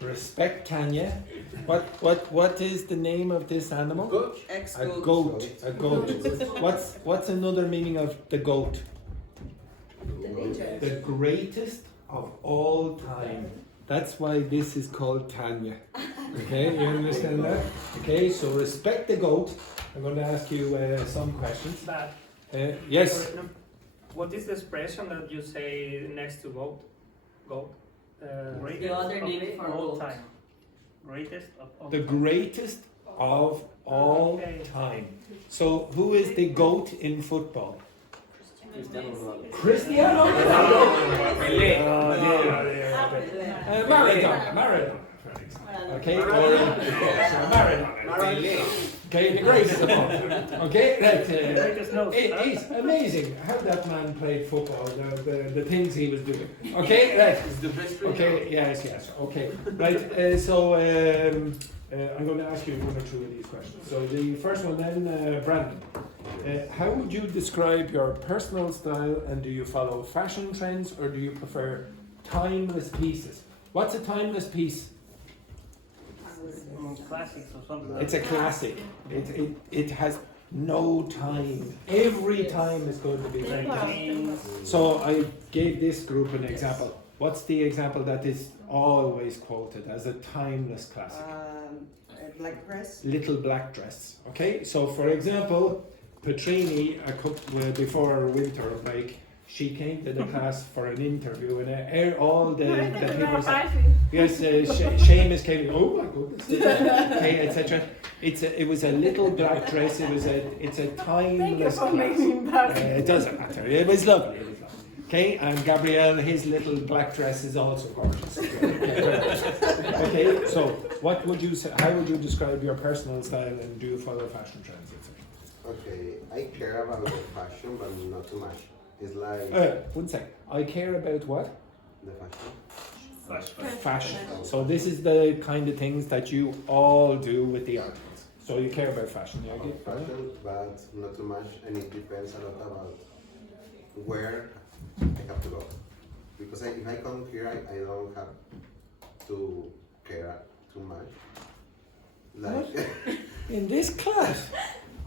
Respect Tanya. What is the name of this animal? Goat. A goat. A goat. What's another meaning of the goat? The greatest of all time. That's why this is called Tanya. Okay, you understand that? Okay, so respect the goat. I'm going to ask you some questions. But Yes. what is the expression that you say next to goat? Goat. The other name for all goat. time. Greatest of all The time. greatest of all time. So who is the goat in football? Cristiano Ronaldo. Maradona. Okay, or Maradona. Okay, the greatest of all. Okay, it's amazing how that man played football. The things he was doing. Okay, right. Okay, yes. Okay, right. I'm going to ask you one or two of these questions. So the first one then, Brandon. How would you describe your personal style, and do you follow fashion trends or do you prefer timeless pieces? What's a timeless piece? Classics or something. It's a classic. It has no time. Every time is going to be very. So I gave this group an example. What's the example that is always quoted as a timeless classic? A black dress. Little black dress. Okay, so for example, Petrini, before our winter break, she came to the class for an interview, and all the people said, yes, Seamus came. Oh my goodness, okay, etc. It was a little black dress. It's a timeless class. It doesn't matter. It was lovely. Okay, and Gabriel, his little black dress is also gorgeous. Okay, so what would you say? How would you describe your personal style, and do you follow fashion trends, etc.? Okay, I care about the fashion, but not too much. It's like 1 sec. I care about what? the fashion. Fashion. So this is the kind of things that you all do with the articles. So you care about fashion, yeah? About fashion, but not too much, and it depends a lot about where I have to go. Because if I come here, I don't have to care too much. Like In this class,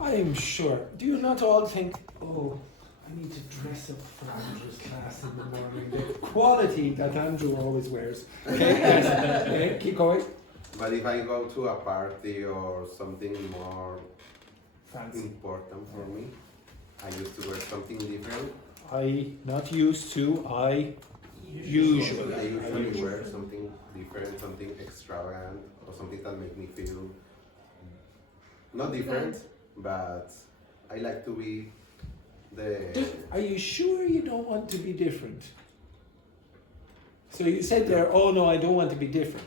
I am sure. Do you not all think, oh, I need to dress up for Andrew's class in the morning? The quality that Andrew always wears. Okay, yes. Okay, keep going. But if I go to a party or something more Fancy. important for me, I used to wear something different. Not used to, I usually. I usually wear something different, something extravagant, or something that makes me feel not different, but I like to be Are you sure you don't want to be different? So you said there, oh no, I don't want to be different.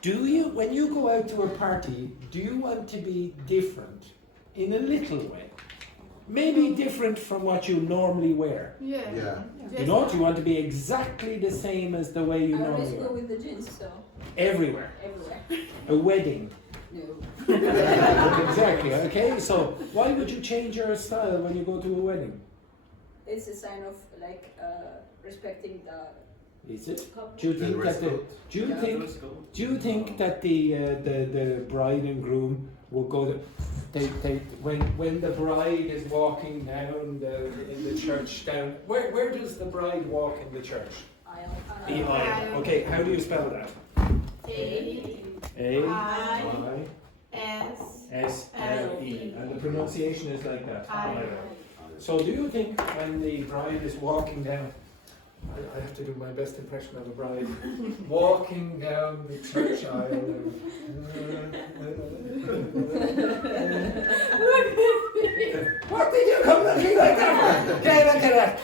Do you, when you go out to a party, do you want to be different in a little way? Maybe different from what you normally wear. Yeah. You know, do you want to be exactly the same as the way you I always normally go wear? with the jeans, so Everywhere. everywhere. A wedding. No. Exactly, okay? So why would you change your style when you go to a wedding? It's a sign of like respecting the. Is it? Do you think that dress the, code. do you think that the bride and groom would go to, when the bride is walking down in the church down, where does the bride walk in the church? The aisle. Okay, how do you spell that? A-I-S-L-E. And the pronunciation is like that. So do you think when the bride is walking down, I have to do my best impression of a bride, walking down the church aisle. What did you come looking like that? Okay, look at that.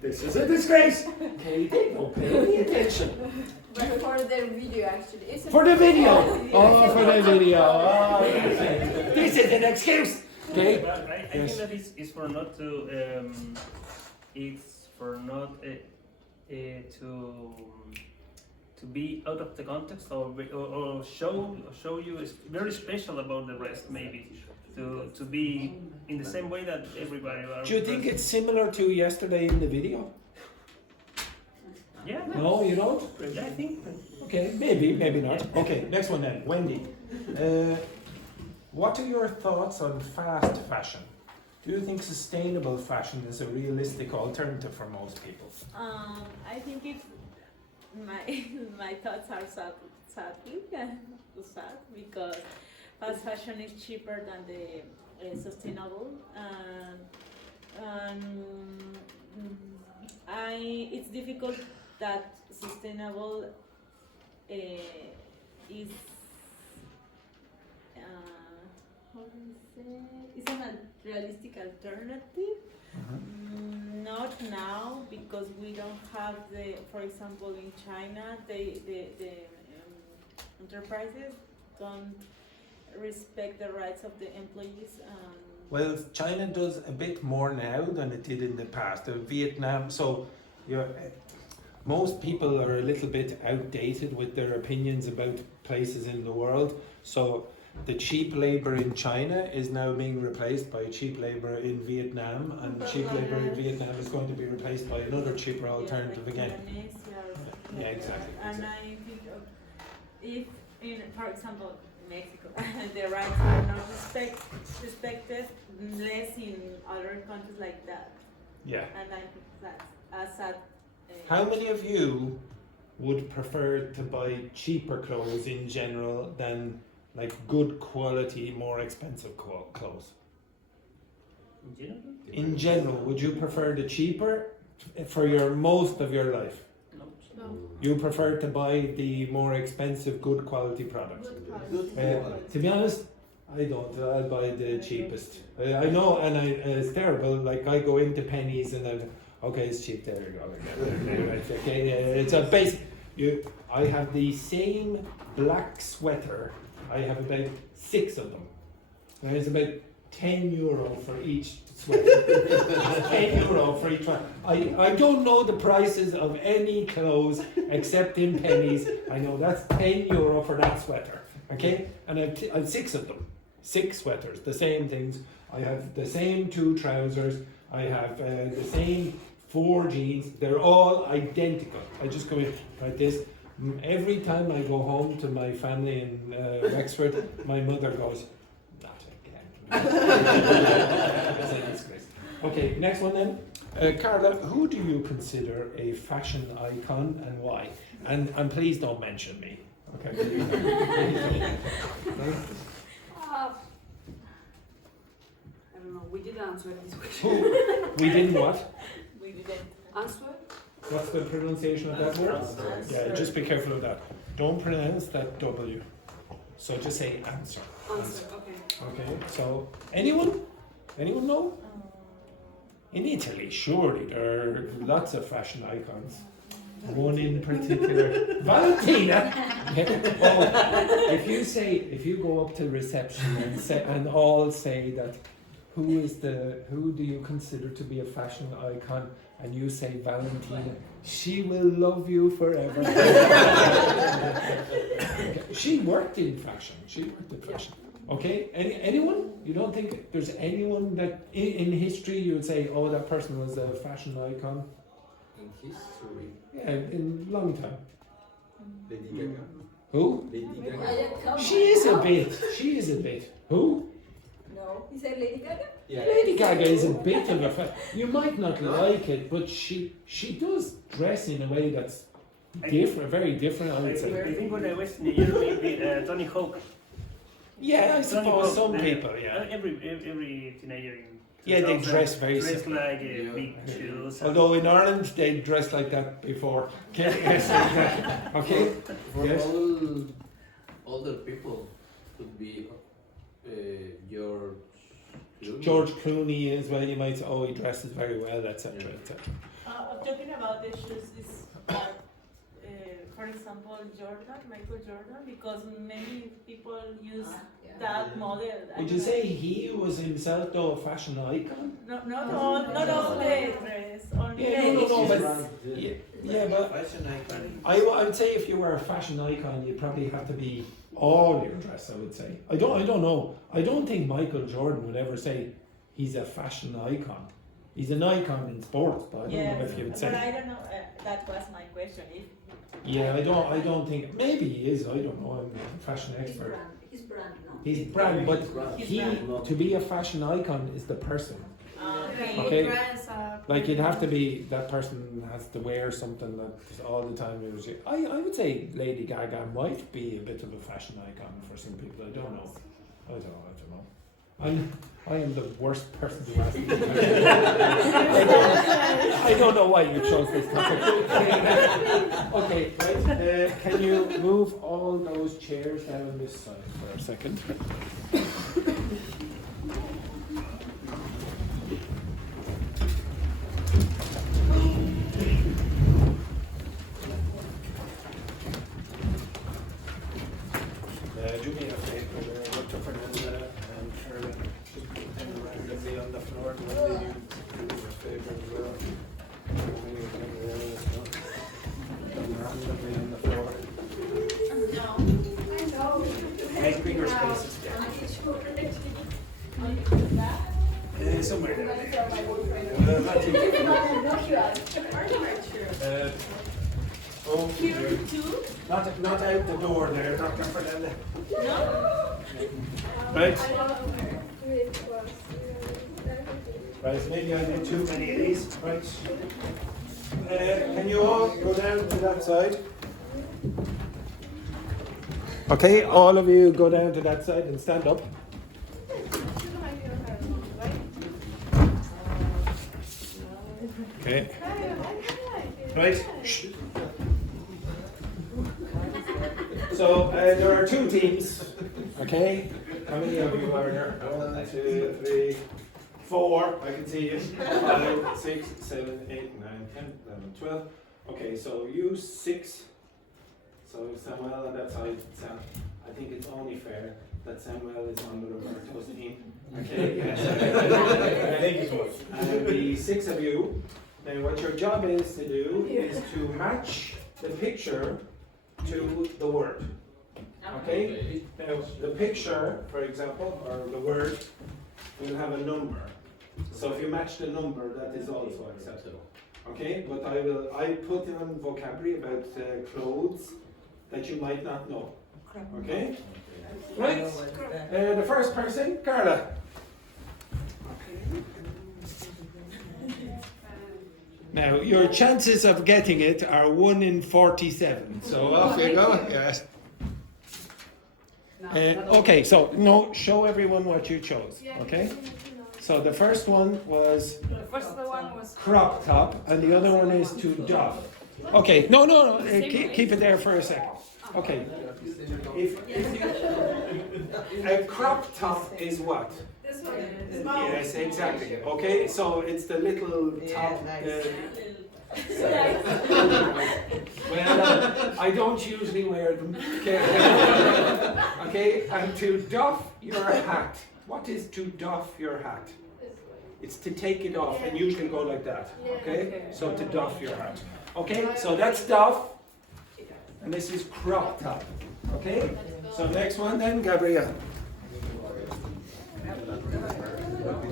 This is a disgrace. Katie, don't pay any attention. But for the video, actually. It's For the video. Oh, for the video. Oh, this is an excuse. Okay. But I think that it's for not to it's for not to be out of the context or show you is very special about the rest, maybe to be in the same way that everybody are. Do you think it's similar to yesterday in the video? Yeah. No, you don't? Yeah, I think. Okay, maybe not. Okay, next one then. Wendy. What are your thoughts on fast fashion? Do you think sustainable fashion is a realistic alternative for most people? I think it's my thoughts are sad because fast fashion is cheaper than the sustainable, and it's difficult that sustainable is how do you say? It's a realistic alternative. Not now because we don't have for example, in China, the enterprises don't respect the rights of the employees. Well, China does a bit more now than it did in the past. Vietnam, so most people are a little bit outdated with their opinions about places in the world. So the cheap labor in China is now being replaced by cheap labor in Vietnam, and cheap labor in Vietnam is going to be replaced by another cheaper alternative again. Yeah, exactly. And I think if, for example, Mexico, the rights are not respected, less in other countries like that. Yeah. And I think that's a sad. How many of you would prefer to buy cheaper clothes in general than like good quality, more expensive clothes? In general, would you prefer the cheaper for most of your life? No. You prefer to buy the more expensive, good quality product? To be honest, I don't. I'll buy the cheapest. I know, and it's terrible. Like I go into Pennies and okay, it's cheap. There you go. Okay, it's a basic. I have the same black sweater. I have about 6 of them. And it's about €10 for each sweater. €10 for each one. I don't know the prices of any clothes except in Pennies. I know that's €10 for that sweater. Okay? And I've 6 of them. 6 sweaters, the same things. I have the same 2 trousers. I have the same 4 jeans. They're all identical. I just go in like this. Every time I go home to my family in Wexford, my mother goes, not again. It's a disgrace. Okay, next one then. Carla, who do you consider a fashion icon and why? And please don't mention me. Okay. I don't know, we didn't answer this question. We didn't what? We didn't. Answer? What's the pronunciation of that word? Yeah, just be careful of that. Don't pronounce that W. So just say answer. Answer, okay. Okay, so anyone? Anyone know? In Italy, surely there are lots of fashion icons. One in particular, Valentina. Oh, if you go up to reception and all say that, who do you consider to be a fashion icon? And you say Valentina, she will love you forever. She worked in fashion. Okay, anyone? You don't think there's anyone that in history you would say, oh, that person was a fashion icon? In history, Yeah, in a long time. Lady Gaga. Who? Lady Gaga. She is a bit. She is a bit. Who? No, he said Lady Gaga. Yeah. Lady Gaga is a bit of a. You might not like it, but she does dress in a way that's different, very different. I would say. I think when I was in Europe, maybe Tony Hawk. Yeah, I Tony suppose Hawk, some people. Yeah. Every teenager in Yeah, they 2000 dress very dress similar. like big shoes. Although in Ireland they dressed like that before. Yes, exactly. Okay. For Yes. all older people, could be George Clooney as well. You might say, oh, he dresses very well, etc., etc. Talking about the shoes is for example, Michael Jordan, because many people use that model. Would you say he was himself though a fashion icon? Not all the dress, only Yeah, no, the but yeah, but fashion icon. I would say if you were a fashion icon, you probably have to be all your dress. I would say. I don't know. I don't think Michael Jordan would ever say he's a fashion icon. He's an icon in sports, but I don't know if you would but say. I don't know. That was my question. If Yeah, I don't think. Maybe he is. I don't know. I'm a fashion expert. His brand, no. He's brand, but His he brand. to be a fashion icon is the person. okay. Okay. Dress up. Like you'd have to be that person has to wear something that all the time. I would say Lady Gaga might be a bit of a fashion icon for some people. I don't know. I don't know. I am the worst person to ask. I don't know why you chose this topic. Okay, right. Can you move all those chairs down this side for a second? Do me a favor, Dr. Fernanda and Carla, and randomly on the floor. When you do me a favor as well? Randomly on the floor. Make bigger spaces. Somewhere down there. Here too? Not out the door there, Dr. Fernanda. No. Right. Right, maybe I did too many of these. Right. Can you all go down to that side? Okay, all of you go down to that side and stand up. Okay. Right. Shh. So there are two teams. Okay. How many of you are here? 1, 2, 3, 4. I can see you. 5, 6, 7, 8, 9, 10, 11, 12. Okay, so you 6. So Samuel on that side. Sam, I think it's only fair that Samuel is on the Roberto's team. Okay. I think it was. And the 6 of you. Now, what your job is to do is to match the picture to the word. Okay? Now, the picture, for example, or the word, will have a number. So if you match the number, that is also acceptable. Okay? But I put in vocabulary about clothes that you might not know. Okay? Right? The first person, Carla. Now, your chances of getting it are 1 in 47. So off you go. Yes. Okay, so no, show everyone what you chose. Okay? So the first one was crop top, and the other one is to doff. Okay, no. Keep it there for a second. Okay. If a crop top is what? This one. Yes, exactly. Okay, so it's the little top. Well, I don't usually wear them. Okay, and to doff your hat. What is to doff your hat? It's to take it off, and usually go like that. Okay, so to doff your hat. Okay, so that's doff, and this is crop top. Okay, so next one then, Gabriel.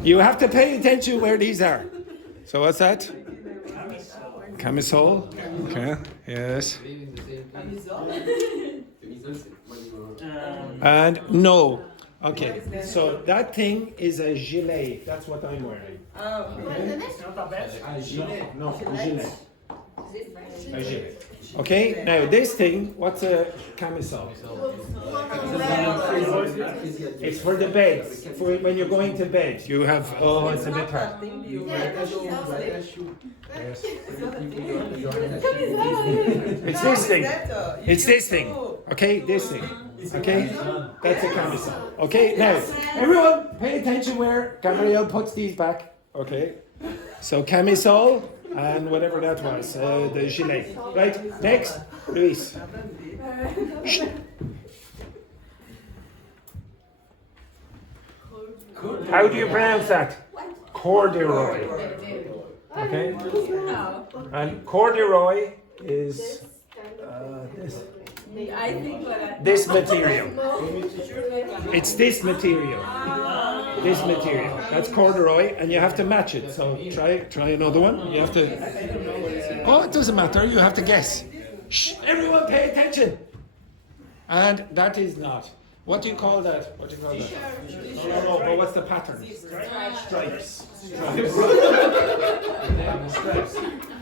You have to pay attention where these are. So what's that? Camisole. Okay. Yes. And no. Okay, so that thing is a gilet. That's what I'm wearing. Oh, It's not a vest. A gilet. No, a gilet. A gilet. Okay, now this thing, what's a camisole? It's for the bed. For when you're going to bed, you have. Oh, it's a bit hard. Yes. It's this thing. It's this thing. Okay, this thing. Okay, that's a camisole. Okay, now everyone, pay attention where Gabriel puts these back. Okay, so camisole and whatever that was, the gilet. Right. Next, Luis. Shh. How do you pronounce that? Corduroy. Okay. And corduroy is this material. It's this material. This material. That's corduroy, and you have to match it. So try another one. You have to. Oh, it doesn't matter. You have to guess. Shh! Everyone, pay attention. And that is not. What do you call that? What do you call that? No. But what's the pattern? Stripes. Stripes.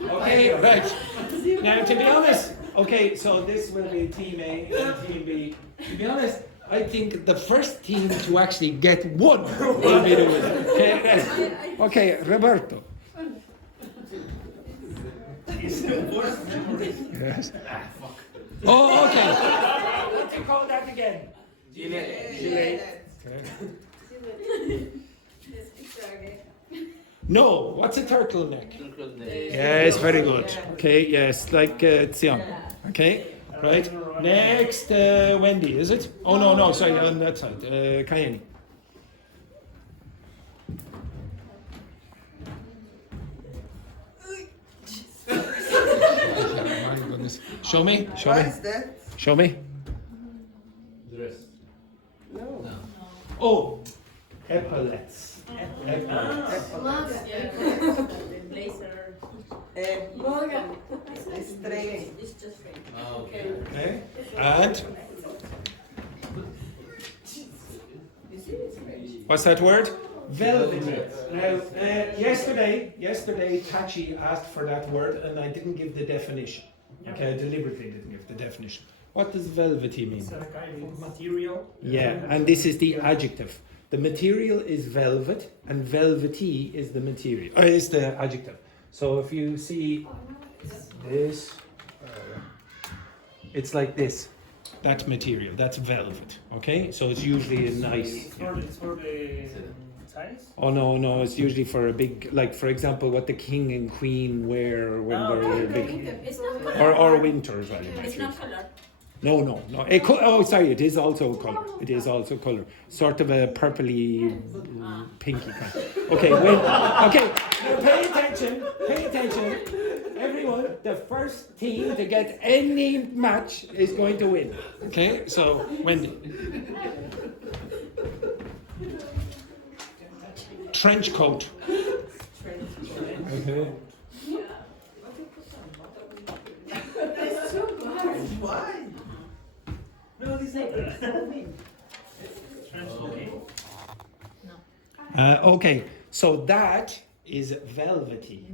Okay, right. Now, to be honest, okay, so this will be Team A and Team B. To be honest, I think the first team to actually get one will be the winner. Okay, right. Okay, Roberto. Yes. Oh, okay. What do you call that again? Gilet. Okay. No, what's a turtleneck? Yes, very good. Okay, yes, like Tsion. Okay, right. Next, Wendy, is it? Oh, no, sorry, on that side. Cayenne. My goodness. Show me. what is that? Show me. Dress. No. Oh, epaulets. Blazer. Straight. It's just straight. Okay. And what's that word? Velvety. Now, yesterday, Tachi asked for that word, and I didn't give the definition. Okay, I deliberately didn't give the definition. What does velvety mean? It's a kind of material. Yeah, and this is the adjective. The material is velvet, and velvety is the material. Is the adjective. So if you see this, it's like this. That material, that's velvet. Okay, so it's usually a nice. It's for the size. Oh no, it's usually for a big, like for example, what the king and queen wear when they're big, It's not color. or winter as well. You might It's use. not color. No. Oh, sorry, it is also color. It is also color. Sort of a purpley, pinky kind. Okay, okay. Now pay attention. Everyone, the first team to get any match is going to win. Okay, so Wendy. Trench coat. Okay. Why? No, this is Okay, so that is velvety.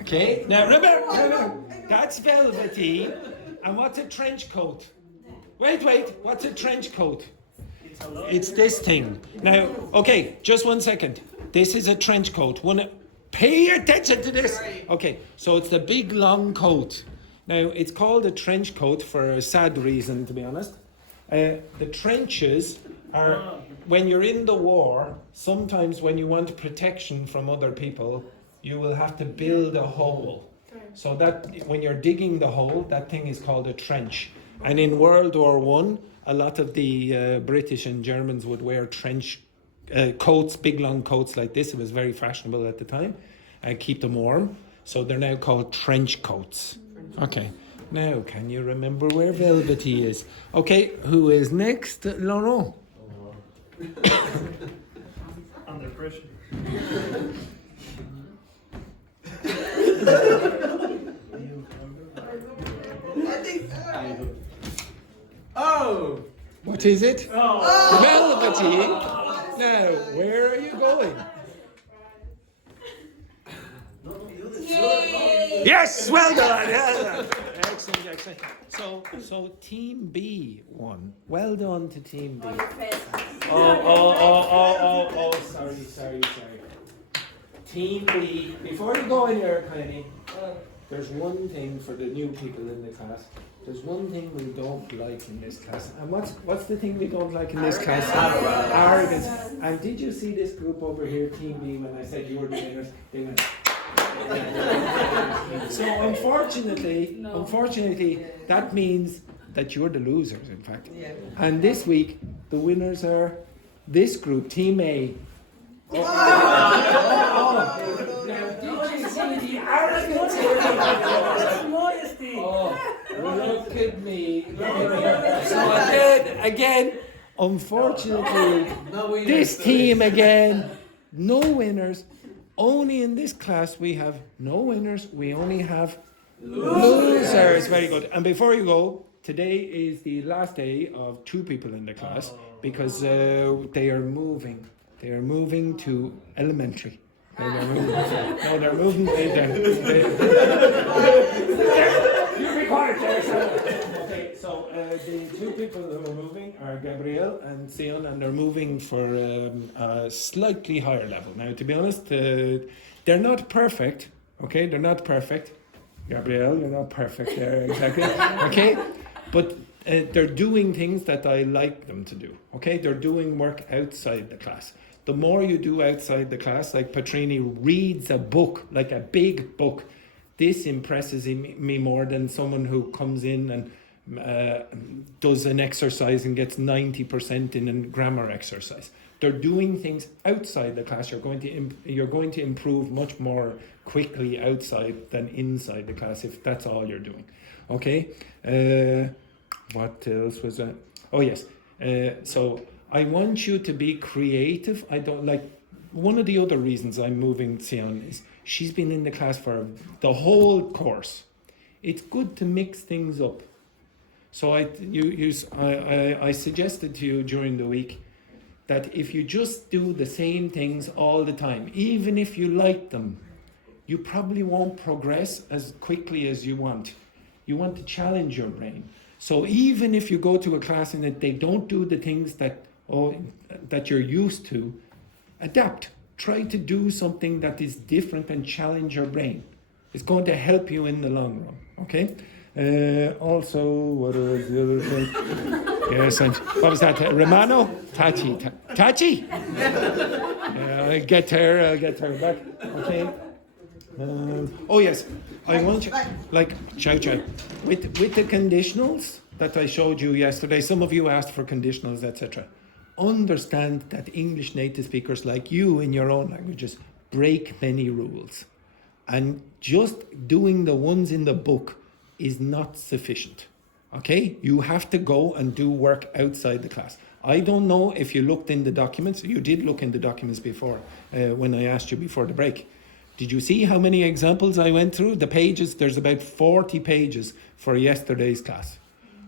Okay, now remember, that's velvety. And what's a trench coat? Wait, what's a trench coat? It's this thing. Now, okay, just 1 second. This is a trench coat. Pay attention to this. Okay, so it's the big long coat. Now, it's called a trench coat for a sad reason, to be honest. The trenches are, when you're in the war, sometimes when you want protection from other people, you will have to build a hole. So that when you're digging the hole, that thing is called a trench. And in World War I, a lot of the British and Germans would wear trench coats, big long coats like this. It was very fashionable at the time, and keep them warm. So they're now called trench coats. Okay. Now, can you remember where velvety is? Okay, who is next? Laurent. Under pressure. I think. Oh, What is it? Velvety. Now, where are you going? Yes, well done. Excellent, excellent. So Team B won. Well done to Team B. Oh, sorry. Team B, before you go in there, Kenny, there's one thing for the new people in the class. There's one thing we don't like in this class. And what's the thing we don't like in this class? Arrogance. And did you see this group over here, Team B, when I said you were the winners? They went. So unfortunately, that means that you're the losers, in fact. And this week, the winners are this group, Team A. Now, did you see the arrogance here? Look at me. So again, unfortunately, this team again, no winners. Only in this class we have no winners, we only have losers. Very good. And before you go, today is the last day of 2 people in the class because they are moving. They are moving to elementary. They're moving. You're required there. Okay, so the 2 people who are moving are Gabriel and Tsion, and they're moving for a slightly higher level. Now, to be honest, they're not perfect. Okay, they're not perfect. Gabriel, you're not perfect there, exactly. Okay, but they're doing things that I like them to do. Okay, they're doing work outside the class. The more you do outside the class, like Petrini reads a book, like a big book, this impresses me more than someone who comes in and does an exercise and gets 90% in a grammar exercise. They're doing things outside the class. You're going to improve much more quickly outside than inside the class if that's all you're doing. Okay. What else was that? Oh yes. So I want you to be creative. I don't like. One of the other reasons I'm moving Tsion is she's been in the class for the whole course. It's good to mix things up. So I suggested to you during the week that if you just do the same things all the time, even if you like them, you probably won't progress as quickly as you want. You want to challenge your brain. So even if you go to a class and they don't do the things that you're used to, adapt. Try to do something that is different and challenge your brain. It's going to help you in the long run. Okay? Also, what was the other thing? Yes, and what was that? Romano? Tachi? I'll get her back. Okay? Oh yes, I want you, like, chow, with the conditionals that I showed you yesterday, some of you asked for conditionals, etc. Understand that English native speakers like you in your own languages break many rules. And just doing the ones in the book is not sufficient. Okay? You have to go and do work outside the class. I don't know if you looked in the documents. You did look in the documents before, when I asked you before the break. Did you see how many examples I went through? The pages, there's about 40 pages for yesterday's class.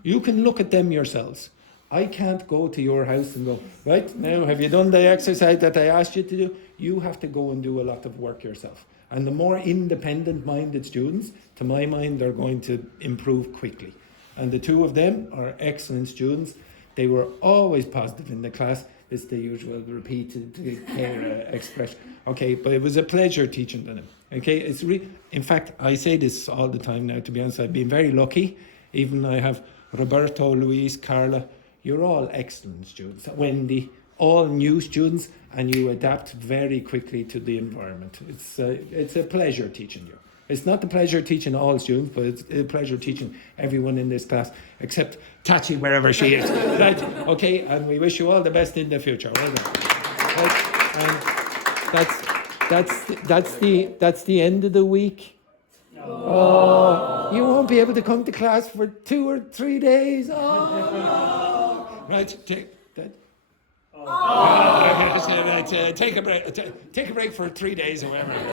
You can look at them yourselves. I can't go to your house and go, right, now have you done the exercise that I asked you to do? You have to go and do a lot of work yourself. And the more independent-minded students, to my mind, they're going to improve quickly. And the 2 of them are excellent students. They were always positive in the class. It's the usual repeated expression. Okay, but it was a pleasure teaching them. Okay, in fact, I say this all the time now, to be honest. I've been very lucky. Even I have Roberto, Luis, Carla. You're all excellent students. Wendy, all new students, and you adapt very quickly to the environment. It's a pleasure teaching you. It's not the pleasure teaching all students, but it's a pleasure teaching everyone in this class, except Tachi, wherever she is. Right? Okay, and we wish you all the best in the future. Well done. Right? And that's the end of the week. Oh, you won't be able to come to class for 2 or 3 days. Oh. Right, take a break. Take a break for 3 days or whatever.